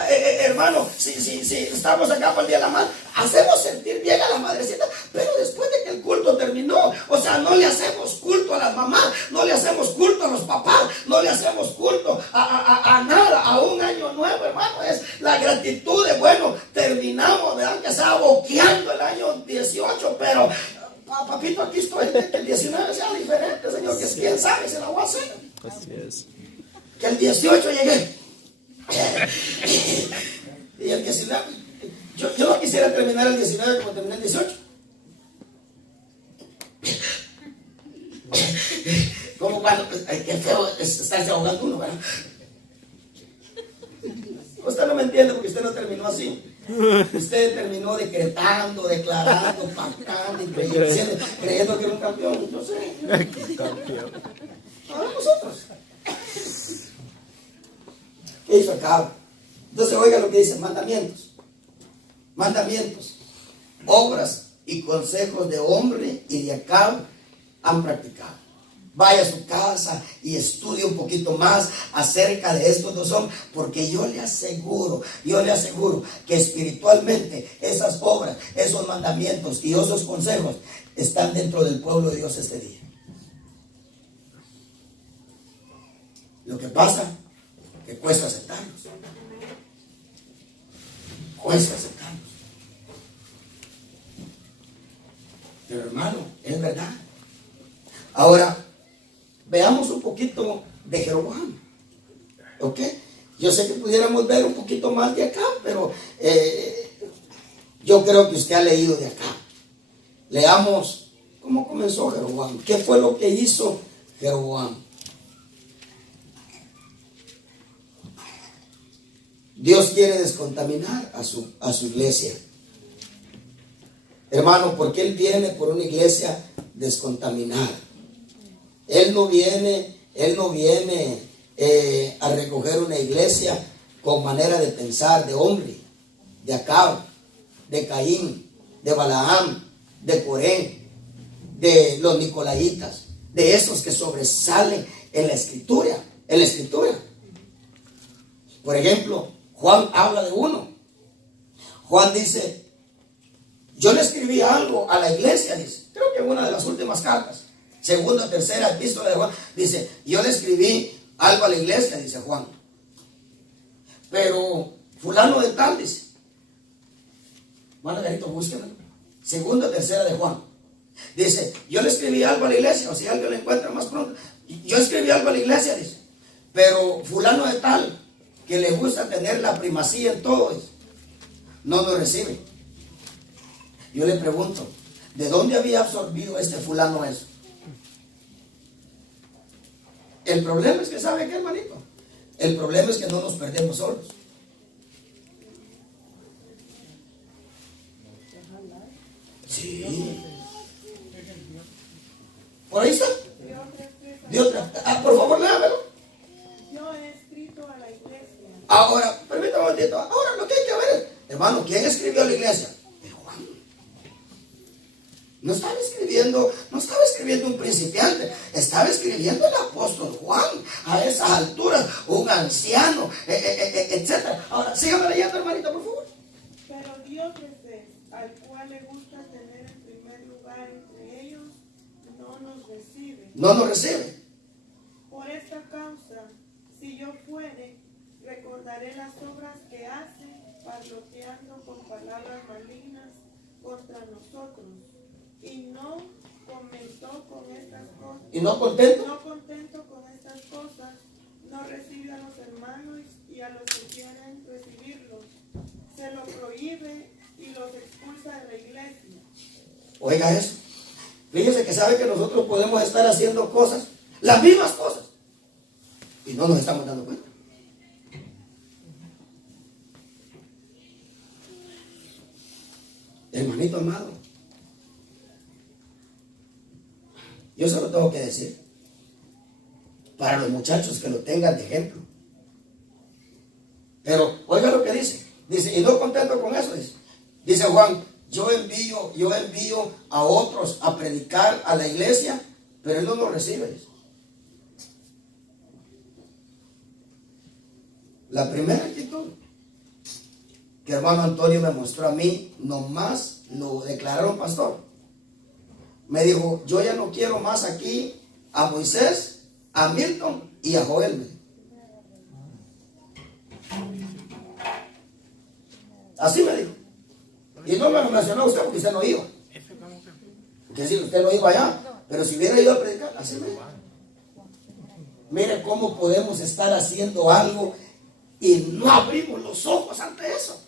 hermano, si estamos acá para el Día de la Madre, hacemos sentir bien a la madrecita, pero después de que el culto terminó, o sea, no le hacemos culto a las mamás, no le hacemos culto a los papás, no le hacemos culto a nada, a un año nuevo, hermano, es la gratitud de, bueno, terminamos, ¿verdad? Que estaba boqueando el año 18, pero, papito, aquí estoy, que el 19 sea diferente, Señor, que quién sabe, se la voy a hacer. Así es. Que el 18 llegué. Y el 19, yo no quisiera terminar el 19 como terminé el 18. Como cuando, qué feo es estarse ahogando uno, ¿verdad? Usted no me entiende porque usted no terminó así. Usted terminó decretando, declarando, pactando y creyendo que era un campeón. No sé. Ahora nosotros. ¿Qué hizo Acab? Entonces oiga lo que dice, mandamientos, obras y consejos de hombre y de Acab han practicado. Vaya a su casa y estudie un poquito más acerca de estos 2 hombres, porque yo le aseguro que espiritualmente esas obras, esos mandamientos y esos consejos están dentro del pueblo de Dios este día. Lo que pasa que cuesta aceptarlos. Pero hermano, es verdad. Ahora, veamos un poquito de Jeroboam. ¿Ok? Yo sé que pudiéramos ver un poquito más de acá, pero yo creo que usted ha leído de acá. Leamos cómo comenzó Jeroboam. ¿Qué fue lo que hizo Jeroboam? Dios quiere descontaminar a su iglesia. Hermano, porque Él viene por una iglesia descontaminada. Él no viene Él no viene a recoger una iglesia con manera de pensar de hombre, de Acab, de Caín, de Balaam, de Coré, de los nicolaitas, de esos que sobresalen en la escritura. En la escritura. Por ejemplo, Juan habla de uno. Juan dice, yo le escribí algo a la iglesia, dice, creo que en una de las últimas cartas, segunda o tercera epístola de Juan, dice, yo le escribí algo a la iglesia, dice Juan. Pero fulano de tal, dice, Margarito, búsquenlo. Segunda o tercera de Juan. Dice, yo le escribí algo a la iglesia, o si alguien lo encuentra más pronto, yo escribí algo a la iglesia, dice, pero fulano de tal, que le gusta tener la primacía en todo, dice, no lo recibe. Yo le pregunto, ¿de dónde había absorbido este fulano eso? El problema es que, ¿sabe qué, hermanito? El problema es que no nos perdemos solos. Sí. ¿Por ahí está? Dios, por favor, léamelo. Yo he escrito a la iglesia. Ahora, permítame un momentito. Ahora lo que hay que ver es, hermano, ¿quién escribió a la iglesia? Juan. No estaba escribiendo un principiante, estaba escribiendo el apóstol Juan, a esas alturas, un anciano, etc. Ahora, sígame leyendo, hermanita, por favor. Pero Diótrefes, al cual le gusta tener en primer lugar entre ellos, no nos recibe. No nos recibe. Por esta causa, si yo fuere, recordaré las obras que hace, parloteando con palabras malignas contra nosotros. Y no comentó con estas cosas. ¿Y no contento? No contento con estas cosas, no recibe a los hermanos y a los que quieren recibirlos. Se lo prohíbe y los expulsa de la iglesia. Oiga eso. Fíjese que sabe que nosotros podemos estar haciendo cosas, las mismas cosas, y no nos estamos dando cuenta. Hermanito amado, yo se lo tengo que decir, para los muchachos que lo tengan de ejemplo. Pero oiga lo que dice. Dice, y no contento con eso, dice Juan, yo envío a otros a predicar a la iglesia, pero él no lo recibe. Dice. La primera actitud que hermano Antonio me mostró a mí, nomás lo declararon pastor. Me dijo, yo ya no quiero más aquí a Moisés, a Milton y a Joel. Así me dijo. Y no me lo mencionó usted porque usted no iba. Que si usted no iba allá, pero si hubiera ido a predicar, así me dijo. Mire cómo podemos estar haciendo algo y no abrimos los ojos ante eso.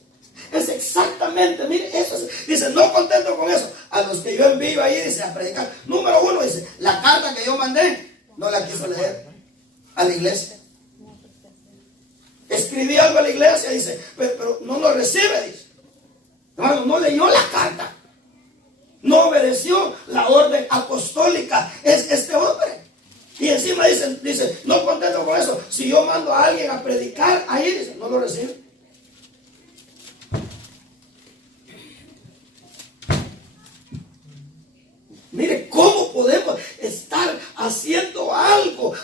Es exactamente, mire, eso es, dice, no contento con eso, a los que yo envío ahí, dice, a predicar. Número uno, dice, la carta que yo mandé, no la quiso leer a la iglesia. Escribí algo a la iglesia, dice, pero no lo recibe, dice. Hermano, no leyó la carta, no obedeció la orden apostólica, es este hombre. Y encima dice, no contento con eso, si yo mando a alguien a predicar ahí, dice, no lo recibe. Mire cómo podemos estar haciendo algo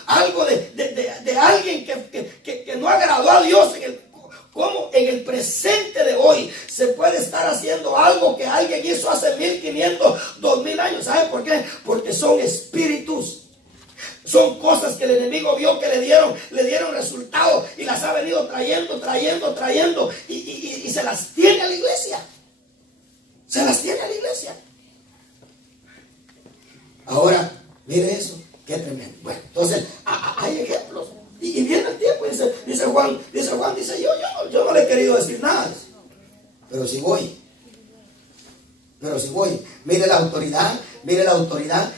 de alguien que no agradó a Dios. Cómo en el presente de hoy se puede estar haciendo algo que alguien hizo hace 1500, 2000 años. ¿Sabe por qué? Porque son espíritus. Son cosas que el enemigo vio que le dieron resultados y las ha venido trayendo y se las tiene a la iglesia. Se las tiene a la iglesia. Ahora, mire eso, qué tremendo. Bueno, entonces, hay ejemplos. Y viene el tiempo, dice Juan, yo no le he querido decir nada. Pero si voy, mire la autoridad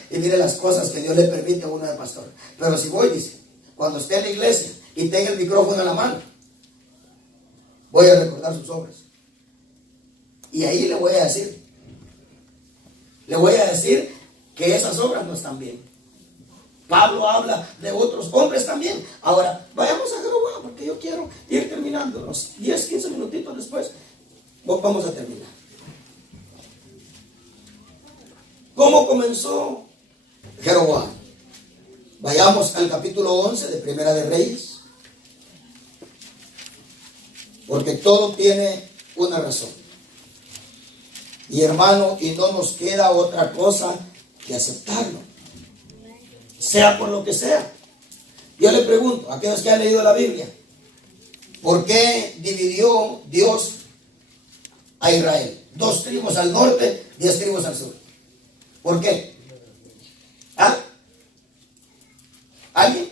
y mire las cosas que Dios le permite a uno de pastor. Pero si voy, dice, cuando esté en la iglesia y tenga el micrófono en la mano, voy a recordar sus obras. Y ahí le voy a decir que esas obras no están bien. Pablo habla de otros hombres también. Ahora, vayamos a Jeroboam, porque yo quiero ir terminando. Unos 10, 15 minutitos después vamos a terminar. ¿Cómo comenzó Jeroboam? Vayamos al capítulo 11 de Primera de Reyes, porque todo tiene una razón. Y hermano, y no nos queda otra cosa que aceptarlo, sea por lo que sea. Yo le pregunto a aquellos que han leído la Biblia, ¿por qué dividió Dios a Israel? 2 tribus al norte, 10 tribus al sur. ¿Por qué? ¿Ah? ¿Alguien?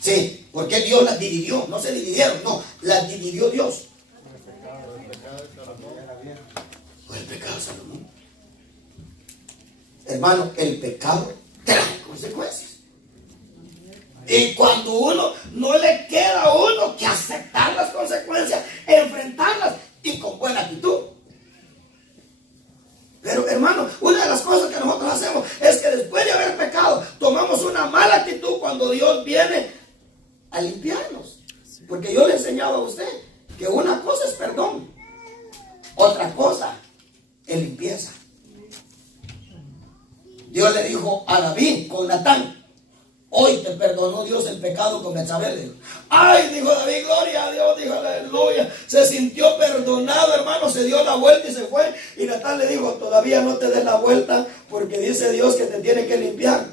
Sí, porque Dios las dividió. No se dividieron, no, las dividió Dios. Por el pecado de Salomón. Hermano, el pecado trae consecuencias. Y cuando uno no le queda a uno que aceptar las consecuencias, enfrentarlas y con buena actitud. Pero hermano, una de las cosas que nosotros hacemos es que después de haber pecado, tomamos una mala actitud cuando Dios viene a limpiarnos. Porque yo le he enseñado a usted que una cosa es perdón, otra cosa es limpieza. Dios le dijo a David con Natán: hoy te perdonó Dios el pecado con Betsabé. Ay, dijo David, gloria a Dios, dijo aleluya. Se sintió perdonado, hermano, se dio la vuelta y se fue. Y Natán le dijo: todavía no te des la vuelta, porque dice Dios que te tiene que limpiar.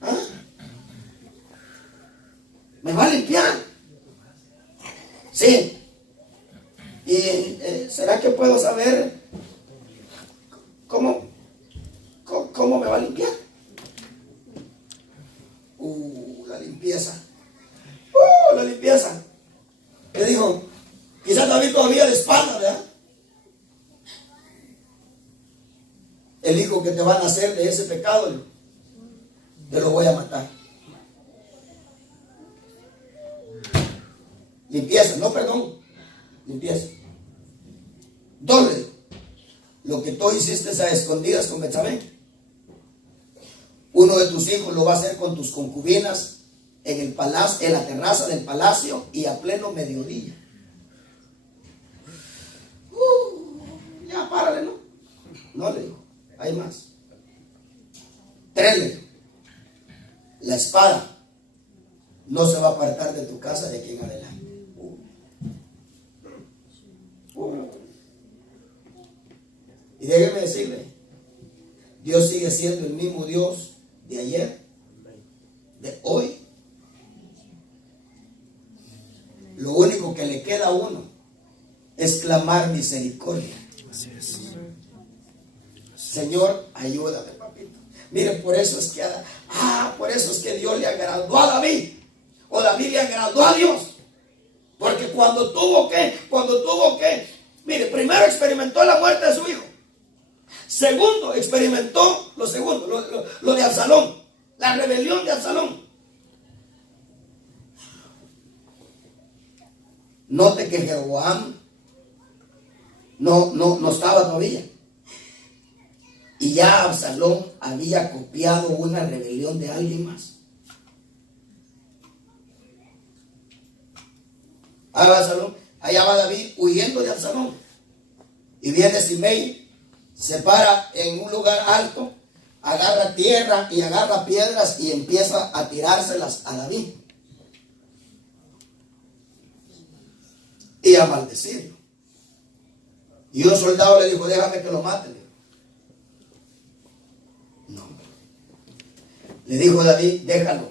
¿Ah? ¿Me va a limpiar? Sí. ¿Y será que puedo saber cómo me va a limpiar? La limpieza. La limpieza. Le dijo, quizás David todavía de espalda, ¿verdad? El hijo que te van a hacer de ese pecado, te lo voy a matar. Limpieza, no perdón, limpieza. 2, lo que tú hiciste a escondidas con Betsabé, uno de tus hijos lo va a hacer con tus concubinas en el palacio, en la terraza del palacio y a pleno mediodía. Ya párale, ¿no? No le digo, hay más. 3, le digo, la espada no se va a apartar de tu casa de aquí en adelante. Y déjeme decirle, Dios sigue siendo el mismo Dios de ayer, de hoy. Lo único que le queda a uno es clamar misericordia. Señor, ayúdame, papito. Miren, por eso es que Dios le agradó a David, o David le agradó a Dios, porque cuando tuvo que, mire, primero experimentó la muerte de su hijo. Segundo, experimentó lo de Absalón, la rebelión de Absalón. Note que Jeroboam no estaba todavía. Y ya Absalón había copiado una rebelión de alguien más. Allá va David huyendo de Absalón. Y viene Simei, se para en un lugar alto, agarra tierra y agarra piedras y empieza a tirárselas a David. Y a maldecirlo. Y un soldado le dijo: déjame que lo mate. No. Le dijo David: déjalo,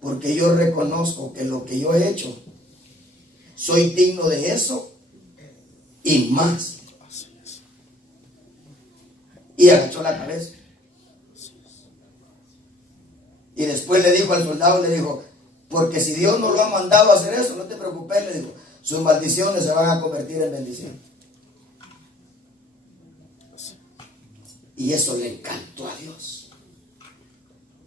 porque yo reconozco que lo que yo he hecho, soy digno de eso y más. Y agachó la cabeza. Y después le dijo al soldado, le dijo: porque si Dios no lo ha mandado a hacer eso, no te preocupes, le dijo, sus maldiciones se van a convertir en bendición. Y eso le encantó a Dios.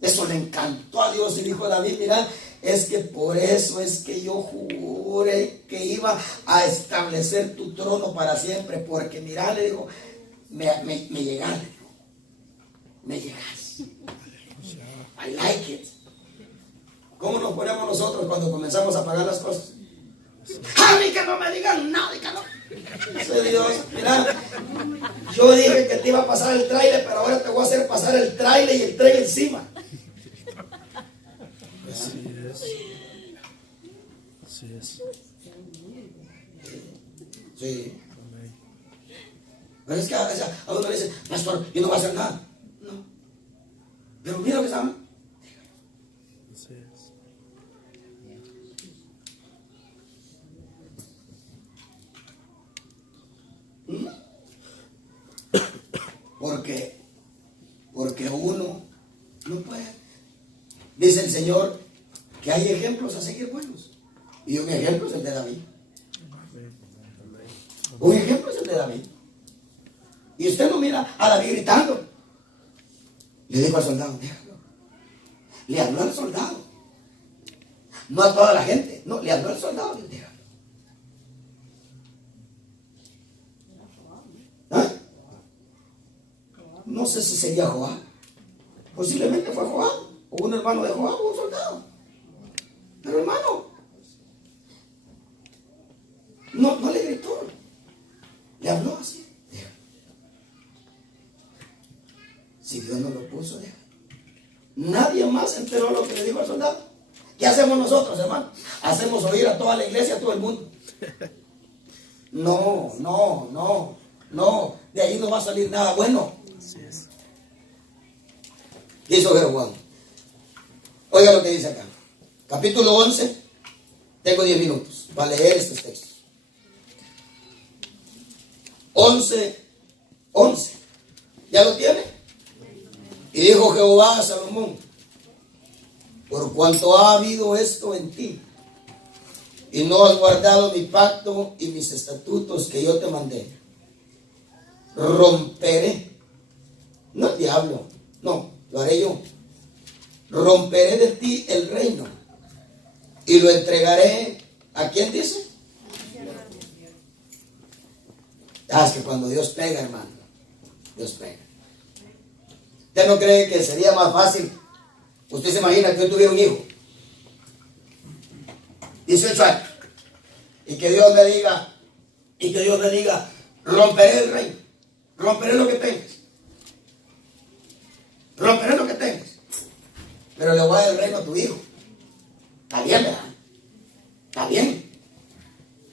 Eso le encantó a Dios. Y dijo David: mira, es que por eso es que yo juré que iba a establecer tu trono para siempre. Porque mira, le dijo, me llegas, le dijo, me llegas. I like it. ¿Cómo nos ponemos nosotros cuando comenzamos a pagar las cosas? A mí que no me digan nada, que no. Dice Dios, mira, yo dije que te iba a pasar el trailer, pero ahora te voy a hacer pasar el trailer y el tren encima. Así es. Así es. Sí. Amén. Pero es que a uno le dice, pastor, yo no voy a hacer nada. No. Pero mira lo que saben. Así es. Porque uno no puede. Dice el Señor que hay ejemplos a seguir buenos. Y un ejemplo es el de David. Un ejemplo es el de David. Y usted no mira a David gritando. Le dijo al soldado, déjalo. Le habló al soldado. No a toda la gente. No, le habló al soldado. Déjalo. ¿Ah? No sé si sería Joab. Posiblemente fue Joab. O un hermano de Joab o un soldado. Pero hermano, no le gritó. Le habló así. Déjalo. Si Dios no lo puso, déjalo. Nadie más se enteró lo que le dijo al soldado. ¿Qué hacemos nosotros, hermano? Hacemos oír a toda la iglesia, a todo el mundo. No. De ahí no va a salir nada bueno. Así es. Dice Jeroboam. Oiga lo que dice acá. Capítulo 11. Tengo 10 minutos para leer estos textos. 11. ¿Ya lo tiene? Y dijo Jehová a Salomón: por cuanto ha habido esto en ti, y no has guardado mi pacto y mis estatutos que yo te mandé, romperé, no el diablo, no, lo haré yo, romperé de ti el reino y lo entregaré, ¿a quién dice? Es que cuando Dios pega, hermano, Dios pega. ¿Usted no cree que sería más fácil? Usted se imagina que yo tuviera un hijo, 18 años, y que Dios me diga, romperé el reino, romperé lo que tengas, pero le voy a dar el reino a tu hijo. Está bien, ¿verdad? Está bien.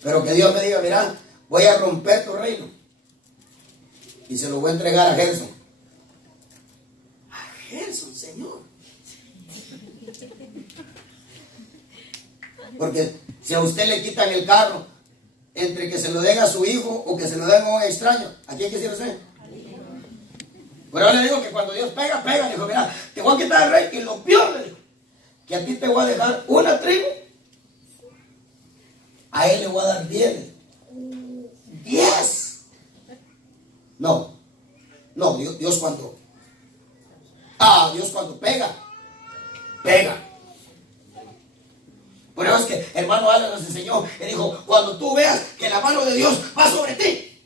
Pero que Dios me diga, mira, voy a romper tu reino y se lo voy a entregar a Gerson. A Gerson, Señor. Porque si a usted le quitan el carro, entre que se lo den a su hijo o que se lo den a un extraño, ¿a quién quisiera ser? Pero yo le digo que cuando Dios pega, le dijo, mira, te voy a quitar el rey, y lo peor, le dijo, que a ti te voy a dejar una tribu, a él le voy a dar 10. 10. No, Dios cuando pega. Por eso es que hermano Alan nos enseñó, él dijo, cuando tú veas que la mano de Dios va sobre ti.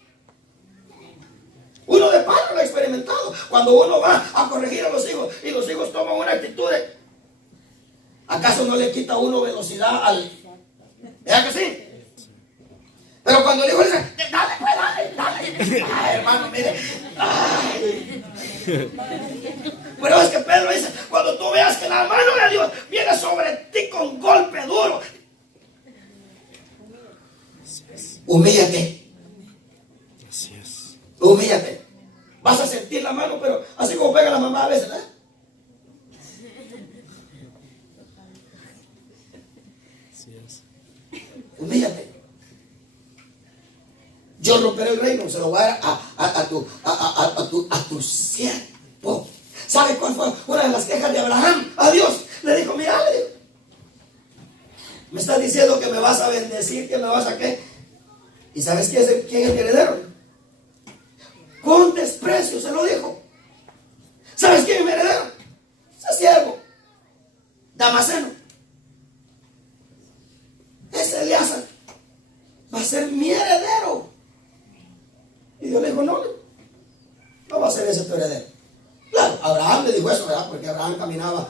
Uno de palo lo ha experimentado. Cuando uno va a corregir a los hijos y los hijos toman una actitud ¿acaso no le quita uno velocidad al? ¿Verdad que sí? Pero cuando el hijo dice, dale, pues, dale. Ay, hermano, mire. Ay. Pero es que Pedro dice, cuando tú veas que la mano de Dios viene sobre ti con golpe duro, humíllate. Así es. Humíllate. Vas a sentir la mano, pero así como pega la mamá a veces, ¿verdad? Así es. Humíllate. Yo romperé el reino, se lo voy a dar a tu siervo. ¿Sabe cuál fue una de las quejas de Abraham a Dios? Le dijo, mira, me estás diciendo que me vas a bendecir, que me vas a qué. ¿Y sabes quién es el heredero? Con desprecio se lo dijo. ¿Sabes quién es mi heredero? Ese siervo, Damaseno. Ese Elías va a ser mi heredero. Y Dios le dijo, no va a ser ese tu heredero. Claro, Abraham le dijo digo eso, ¿verdad? Porque Abraham caminaba